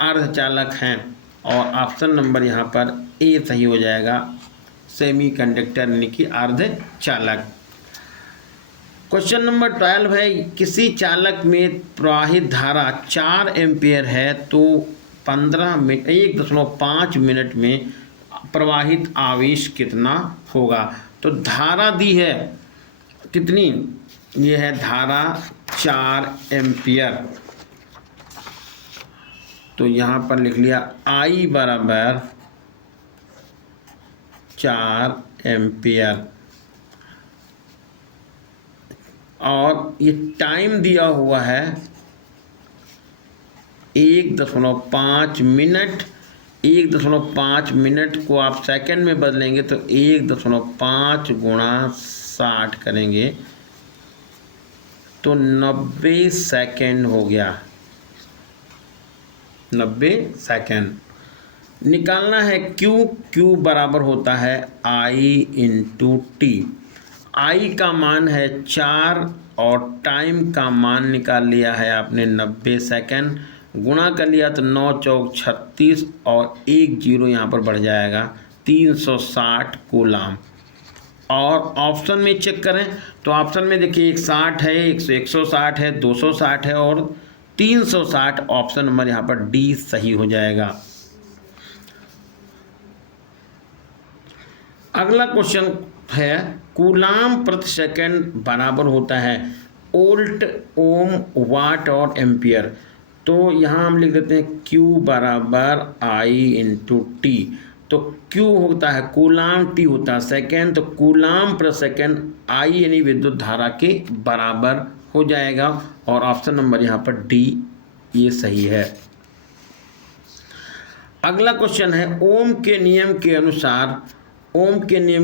अर्धचालक हैं। और ऑप्शन नंबर यहाँ पर ए सही हो जाएगा, सेमीकंडक्टर यानी कि अर्धचालक। क्वेश्चन नंबर 12 है, किसी चालक में प्रवाहित धारा 4 एम्पियर है तो 1.5 मिनट में प्रवाहित आवेश कितना होगा। तो धारा दी है कितनी, ये है धारा 4 एम्पियर। तो यहाँ पर लिख लिया I बराबर 4 एम्पियर। और ये टाइम दिया हुआ है 1.5 मिनट। 1.5 मिनट को आप सेकंड में बदलेंगे तो 1.5 गुणा 60 करेंगे तो 90 सेकंड हो गया। 90 सेकंड निकालना है। Q बराबर होता है I इंटू टी। I का मान है 4 और टाइम का मान निकाल लिया है आपने 90 सेकंड। गुणा कर लिया तो 9 चौक 36 और 1 जीरो यहाँ पर बढ़ जाएगा 360 कूलाम। और ऑप्शन में चेक करें तो ऑप्शन में देखिए 160 है, 160 है, 260 है और 360। ऑप्शन नंबर यहाँ पर डी सही हो जाएगा। अगला क्वेश्चन है, कूलाम प्रति सेकंड बराबर होता है वोल्ट, ओम, वाट और एम्पियर। तो यहाँ हम लिख देते हैं Q बराबर I इंटू टी। तो Q होता है कूलाम, T होता है सेकेंड, तो कूलाम पर सेकेंड I यानी विद्युत धारा के बराबर हो जाएगा। और ऑप्शन नंबर यहाँ पर डी ये सही है। अगला क्वेश्चन है, ओम के नियम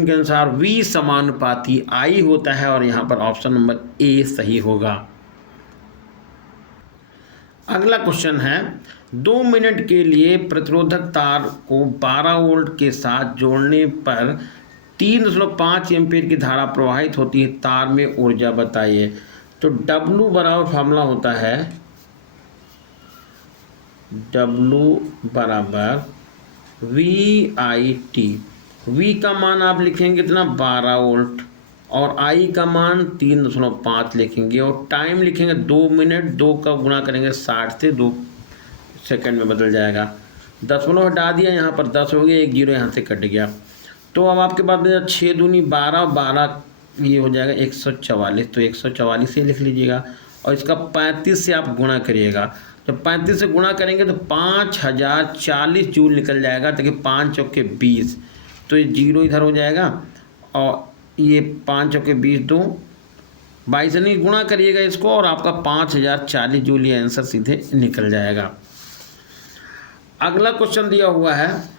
के अनुसार V समानुपाती I होता है और यहाँ पर ऑप्शन नंबर ए सही होगा। अगला क्वेश्चन है, 2 मिनट के लिए प्रतिरोधक तार को 12 वोल्ट के साथ जोड़ने पर 3.5 एम्पीयर की धारा प्रवाहित होती है, तार में ऊर्जा बताइए। तो W बराबर फॉर्मूला होता है W बराबर VIT। V का मान आप लिखेंगे इतना 12 वोल्ट और I का मान 3.5 लिखेंगे और टाइम लिखेंगे 2 मिनट। 2 का गुणा करेंगे 60 से, 2 सेकंड में बदल जाएगा। दशमलव हटा दिया, यहाँ पर 10 हो गया, 1 जीरो यहाँ से कट गया। तो अब आपके पास में 6 दूनी 12, 12 ये हो जाएगा 144। तो 144 से लिख लीजिएगा और इसका 35 से आप गुणा करिएगा। तो 35 से गुणा करेंगे तो 5040 जूल निकल जाएगा। देखिए 5 चौके 20, तो ये जीरो इधर हो जाएगा और ये 5 चौके 20, 2 22 से नहीं गुणा करिएगा इसको और आपका 5040 जूल ये आंसर सीधे निकल जाएगा। अगला क्वेश्चन दिया हुआ है,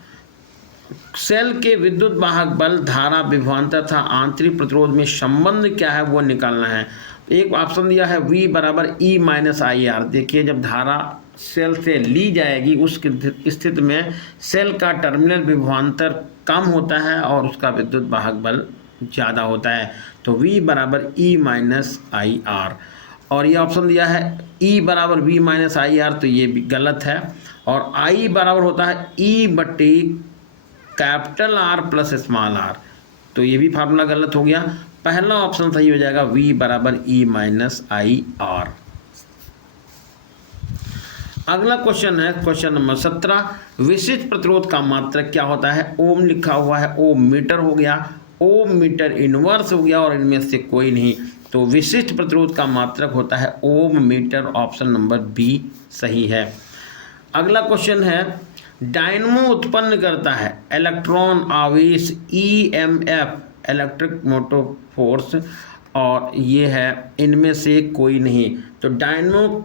सेल के विद्युत वाहक बल, धारा, विभवांतर तथा आंतरिक प्रतिरोध में संबंध क्या है वो निकालना है। एक ऑप्शन दिया है V बराबर E माइनस IR। देखिए जब धारा सेल से ली जाएगी उस स्थिति में सेल का टर्मिनल विभवांतर कम होता है और उसका विद्युत वाहक बल ज़्यादा होता है। तो V बराबर E माइनस IR। और ये ऑप्शन दिया है E बराबर V माइनस IR, तो ये भी गलत है। और I बराबर होता है E बटे capital R plus small r, तो ये भी फार्मूला गलत हो गया। पहला ऑप्शन सही हो जाएगा V बराबर E माइनस IR। अगला क्वेश्चन है क्वेश्चन नंबर 17, विशिष्ट प्रतिरोध का मात्रक क्या होता है। ओम लिखा हुआ है, ओम मीटर हो गया, ओम मीटर इनवर्स हो गया और इनमें से कोई नहीं। तो विशिष्ट प्रतिरोध का मात्रक होता है ओम मीटर। ऑप्शन नंबर बी सही है। अगला क्वेश्चन है, डायनमो उत्पन्न करता है इलेक्ट्रॉन आवेश EMF, इलेक्ट्रिक मोटर फोर्स, और ये है इनमें से कोई नहीं। तो डायनमो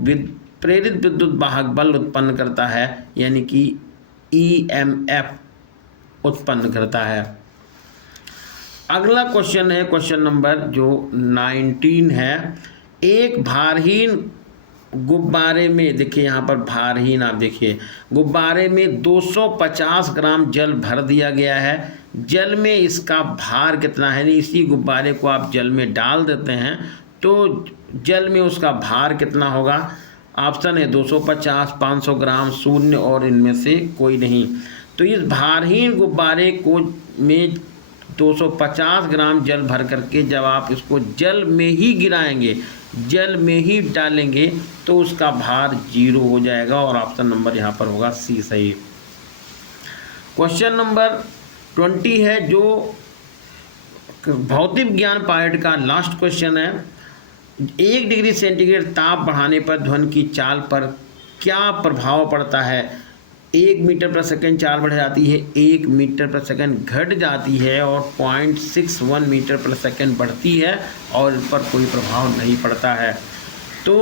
प्रेरित विद्युत वाहक बल उत्पन्न करता है यानी कि EMF उत्पन्न करता है। अगला क्वेश्चन है क्वेश्चन नंबर जो 19 है, एक भारहीन गुब्बारे में देखिए यहाँ पर भारहीन, आप देखिए गुब्बारे में 250 ग्राम जल भर दिया गया है। जल में इसका भार कितना है, नहीं इसी गुब्बारे को आप जल में डाल देते हैं तो जल में उसका भार कितना होगा। ऑप्शन है 250, 500 ग्राम, शून्य और इनमें से कोई नहीं। तो इस भारहीन गुब्बारे को में 250 ग्राम जल भर करके जब आप इसको जल में ही गिराएंगे, जल में ही डालेंगे तो उसका भार 0 हो जाएगा और ऑप्शन नंबर यहाँ पर होगा सी सही। क्वेश्चन नंबर 20 है जो भौतिक ज्ञान पार्ट का लास्ट क्वेश्चन है। 1 डिग्री सेंटीग्रेड ताप बढ़ाने पर ध्वनि की चाल पर क्या प्रभाव पड़ता है। 1 मीटर प्रति सेकंड चाल बढ़ जाती है, 1 मीटर प्रति सेकंड घट जाती है और 0.61 मीटर प्रति सेकंड बढ़ती है और इस पर कोई प्रभाव नहीं पड़ता है। तो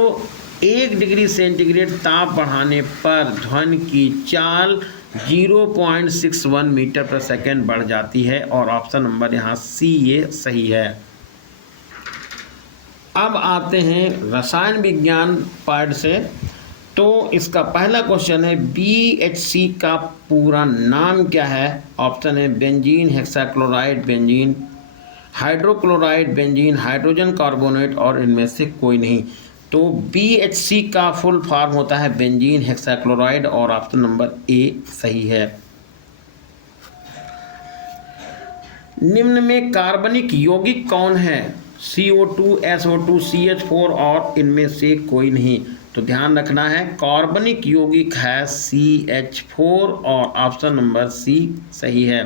1 डिग्री सेंटीग्रेड ताप बढ़ाने पर ध्वनि की चाल 0.61 मीटर प्रति सेकंड बढ़ जाती है और ऑप्शन नंबर यहाँ सी ये सही है। अब आते हैं रसायन विज्ञान पार्ट से। तो इसका पहला क्वेश्चन है BHC का पूरा नाम क्या है। ऑप्शन है benzene hexachloride benzene, hydrochloride benzene, hydrogen carbonate और इनमें से कोई नहीं। तो BHC का फुल फॉर्म होता है बेंजीन हेक्साक्लोराइड और ऑप्शन नंबर ए सही है। निम्न में कार्बनिक यौगिक कौन है। CO2, SO2, CH4 और इनमें से कोई नहीं। तो ध्यान रखना है कार्बनिक यौगिक है CH4 और ऑप्शन नंबर सी सही है।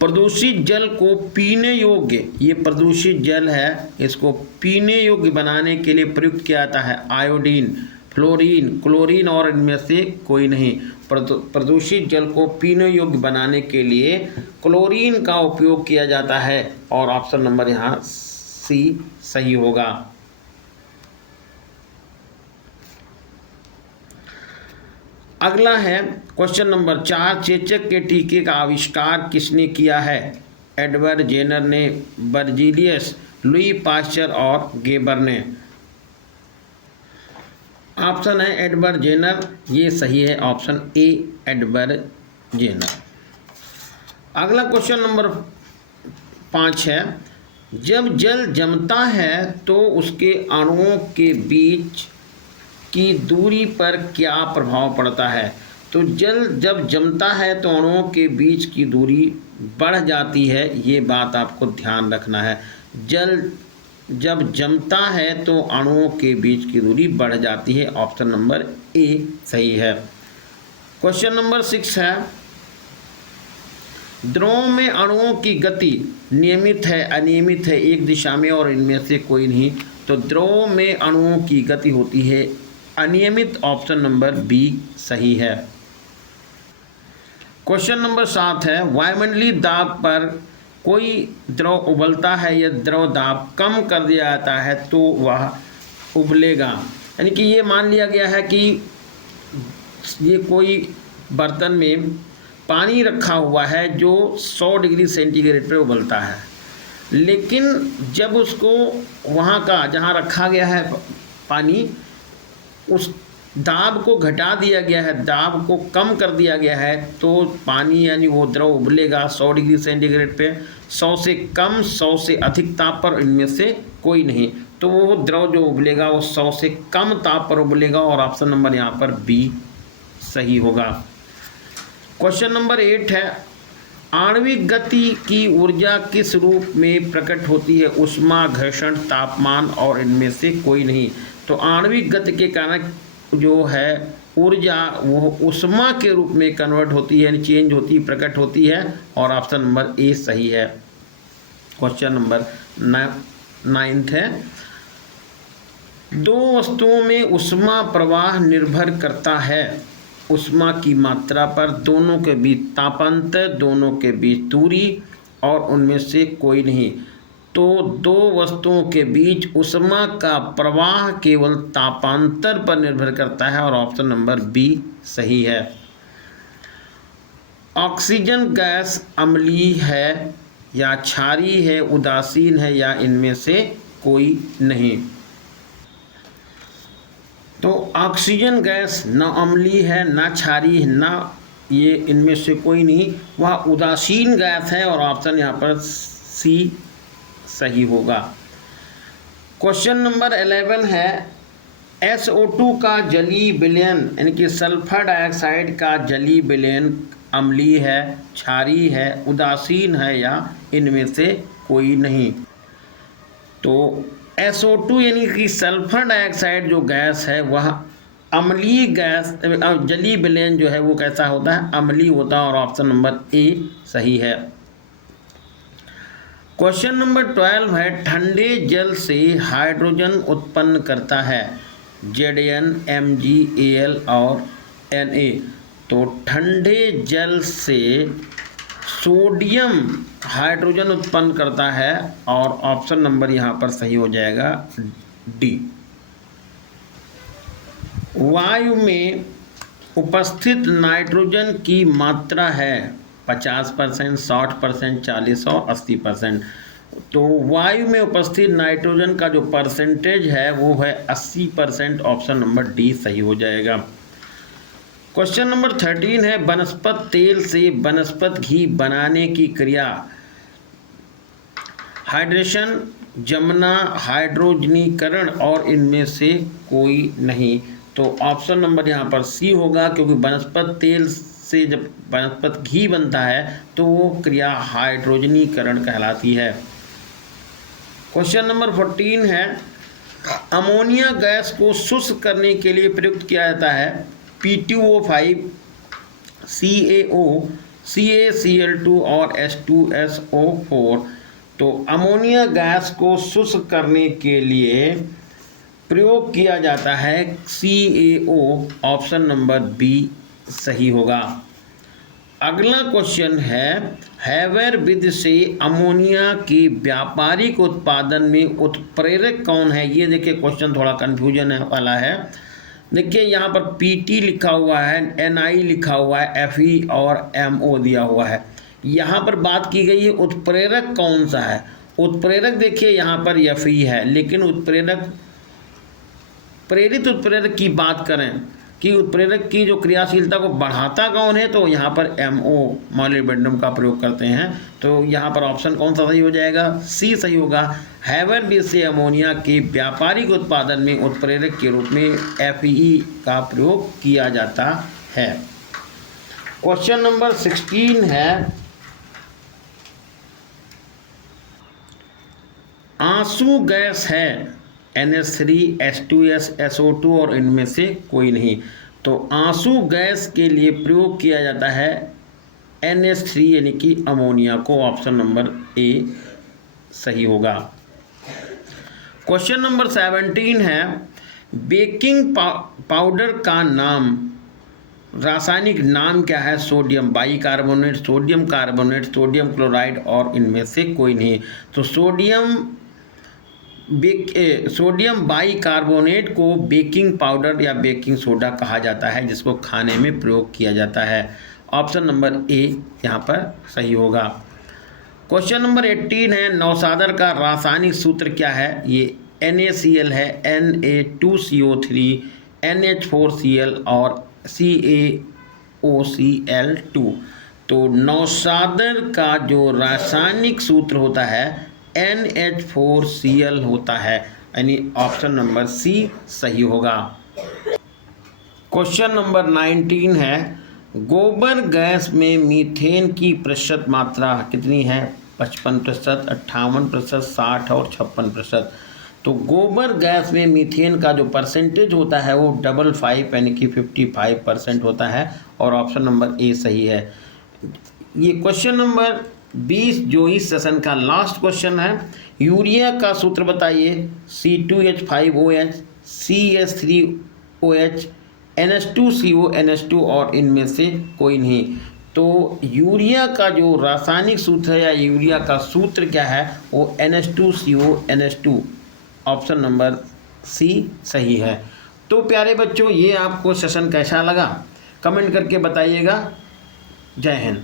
प्रदूषित जल को पीने योग्य, ये प्रदूषित जल है, इसको पीने योग्य बनाने के लिए प्रयुक्त किया जाता है आयोडीन, फ्लोरीन, क्लोरीन और इनमें से कोई नहीं। प्रदूषित जल को पीने योग्य बनाने के लिए क्लोरीन का उपयोग किया जाता है और ऑप्शन नंबर यहाँ सी सही होगा। अगला है क्वेश्चन नंबर 4, चेचक के टीके का आविष्कार किसने किया है। एडवर्ड जेनर ने, बर्जीलियस, लुई पास्चर और गेबर ने। ऑप्शन है एडवर्ड जेनर, ये सही है ऑप्शन ए एडवर्ड जेनर। अगला क्वेश्चन नंबर 5 है, जब जल जमता है तो उसके अणुओं के बीच की दूरी पर क्या प्रभाव पड़ता है। तो जल जब जमता है तो अणुओं के बीच की दूरी बढ़ जाती है, ये बात आपको ध्यान रखना है। जल जब जमता है तो अणुओं के बीच की दूरी बढ़ जाती है, ऑप्शन नंबर ए सही है। क्वेश्चन नंबर 6 है, द्रव में अणुओं की गति नियमित है, अनियमित है, एक दिशा में और इनमें से कोई नहीं। तो द्रव में अणुओं की गति होती है अनियमित, ऑप्शन नंबर बी सही है। क्वेश्चन नंबर 7 है, वायुमंडलीय दाब पर कोई द्रव उबलता है या द्रव दाब कम कर दिया जाता है तो वह उबलेगा। यानी कि ये मान लिया गया है कि ये कोई बर्तन में पानी रखा हुआ है जो 100 डिग्री सेंटीग्रेड पर उबलता है, लेकिन जब उसको वहाँ का जहाँ रखा गया है पानी, उस दाब को घटा दिया गया है, दाब को कम कर दिया गया है, तो पानी यानी वो द्रव उबलेगा 100 डिग्री सेंटीग्रेड पे। 100 से कम, 100 से अधिक ताप पर इनमें से कोई नहीं। तो वो द्रव जो उबलेगा वो 100 से कम ताप पर उबलेगा और ऑप्शन नंबर यहाँ पर बी सही होगा। क्वेश्चन नंबर 8 है, आणविक गति की ऊर्जा किस रूप में प्रकट होती है। ऊष्मा, घर्षण, तापमान और इनमें से कोई नहीं। तो आणविक गति के कारण जो है ऊर्जा वो ऊष्मा के रूप में कन्वर्ट होती है, यानी चेंज होती, प्रकट होती है और ऑप्शन नंबर ए सही है। क्वेश्चन नंबर 9 है, दो वस्तुओं में ऊष्मा प्रवाह निर्भर करता है ऊष्मा की मात्रा पर, दोनों के बीच तापांतर, दोनों के बीच दूरी और उनमें से कोई नहीं। तो दो वस्तुओं के बीच ऊष्मा का प्रवाह केवल तापांतर पर निर्भर करता है और ऑप्शन नंबर बी सही है। ऑक्सीजन गैस अम्लीय है या क्षारीय है, उदासीन है या इनमें से कोई नहीं। तो ऑक्सीजन गैस ना अम्लीय है, ना क्षारीय, ना ये इनमें से कोई नहीं, वह उदासीन गैस है और ऑप्शन यहाँ पर सी सही होगा। क्वेश्चन नंबर 11 है SO2 का जलीय विलयन यानी कि सल्फर डाइऑक्साइड का जलीय विलयन अम्लीय है, क्षारीय है, उदासीन है या इनमें से कोई नहीं। तो SO2 यानी कि सल्फर डाइऑक्साइड जो गैस है वह अम्लीय गैस, जलीय विलयन जो है वो कैसा होता है, अम्लीय होता है और ऑप्शन नंबर ए सही है। क्वेश्चन नंबर 12 है ठंडे जल से हाइड्रोजन उत्पन्न करता है Zn, Mg, Al और Na। तो ठंडे जल से सोडियम हाइड्रोजन उत्पन्न करता है और ऑप्शन नंबर यहाँ पर सही हो जाएगा डी। वायु में उपस्थित नाइट्रोजन की मात्रा है 50%, 60%, 40 और 80%। तो वायु में उपस्थित नाइट्रोजन का जो परसेंटेज है वो है 80%, ऑप्शन नंबर डी सही हो जाएगा। क्वेश्चन नंबर 13 है वनस्पत तेल से वनस्पत घी बनाने की क्रिया हाइड्रेशन, जमना, हाइड्रोजनीकरण और इनमें से कोई नहीं। तो ऑप्शन नंबर यहाँ पर सी होगा, क्योंकि वनस्पत तेल से जब वनस्पत घी बनता है तो वो क्रिया हाइड्रोजनीकरण कहलाती है। क्वेश्चन नंबर 14 है अमोनिया गैस को शुष्क करने के लिए प्रयुक्त किया जाता है P2O5, CaO, CaCl2 और H2SO4। तो अमोनिया गैस को शुष्क करने के लिए प्रयोग किया जाता है CaO, ऑप्शन नंबर बी सही होगा। अगला क्वेश्चन है हैबर विधि से अमोनिया के व्यापारिक उत्पादन में उत्प्रेरक कौन है। ये देखिए क्वेश्चन थोड़ा कन्फ्यूजन वाला है। देखिए यहाँ पर PT लिखा हुआ है, NI लिखा हुआ है, Fe और MO दिया हुआ है। यहाँ पर बात की गई है उत्प्रेरक कौन सा है। उत्प्रेरक देखिए यहाँ पर Fe है, लेकिन उत्प्रेरक प्रेरित उत्प्रेरक की बात करें कि उत्प्रेरक की जो क्रियाशीलता को बढ़ाता कौन है, तो यहाँ पर MO मॉलिब्डेनम का प्रयोग करते हैं। तो यहाँ पर ऑप्शन कौन सा सही हो जाएगा, सी सही होगा। हैबर विधि से अमोनिया के व्यापारिक उत्पादन में उत्प्रेरक के रूप में Fe का प्रयोग किया जाता है। क्वेश्चन नंबर 16 है आंसू गैस है NH3, H2S, SO2 और इनमें से कोई नहीं। तो आंसू गैस के लिए प्रयोग किया जाता है NH3 यानी कि अमोनिया को, ऑप्शन नंबर ए सही होगा। क्वेश्चन नंबर 17 है बेकिंग पाउडर का नाम, रासायनिक नाम क्या है। Sodium bicarbonate, sodium carbonate, sodium chloride और इनमें से कोई नहीं। तो सोडियम बाइकार्बोनेट को बेकिंग पाउडर या बेकिंग सोडा कहा जाता है, जिसको खाने में प्रयोग किया जाता है। ऑप्शन नंबर ए यहाँ पर सही होगा। क्वेश्चन नंबर 18 है नौसादर का रासायनिक सूत्र क्या है। ये NaCl है, Na2CO3, NH4Cl और CaOCl2। तो नौसादर का जो रासायनिक सूत्र होता है NH4Cl होता है, यानी ऑप्शन नंबर सी सही होगा। क्वेश्चन नंबर 19 है गोबर गैस में मीथेन की प्रतिशत मात्रा कितनी है। 55%, 58%, 60 और 56%। तो गोबर गैस में मीथेन का जो परसेंटेज होता है वो 55 यानी कि 55% होता है और ऑप्शन नंबर ए सही है। ये क्वेश्चन नंबर 20 जो इस सेशन का लास्ट क्वेश्चन है यूरिया का सूत्र बताइए। C2H5OH, CS3OH, NH2CO, NH2 और इनमें से कोई नहीं। तो यूरिया का जो रासायनिक सूत्र है या यूरिया का सूत्र क्या है वो NH2CO, NH2, option number C सही है। तो प्यारे बच्चों ये आपको सेशन कैसा लगा कमेंट करके बताइएगा। जय हिंद।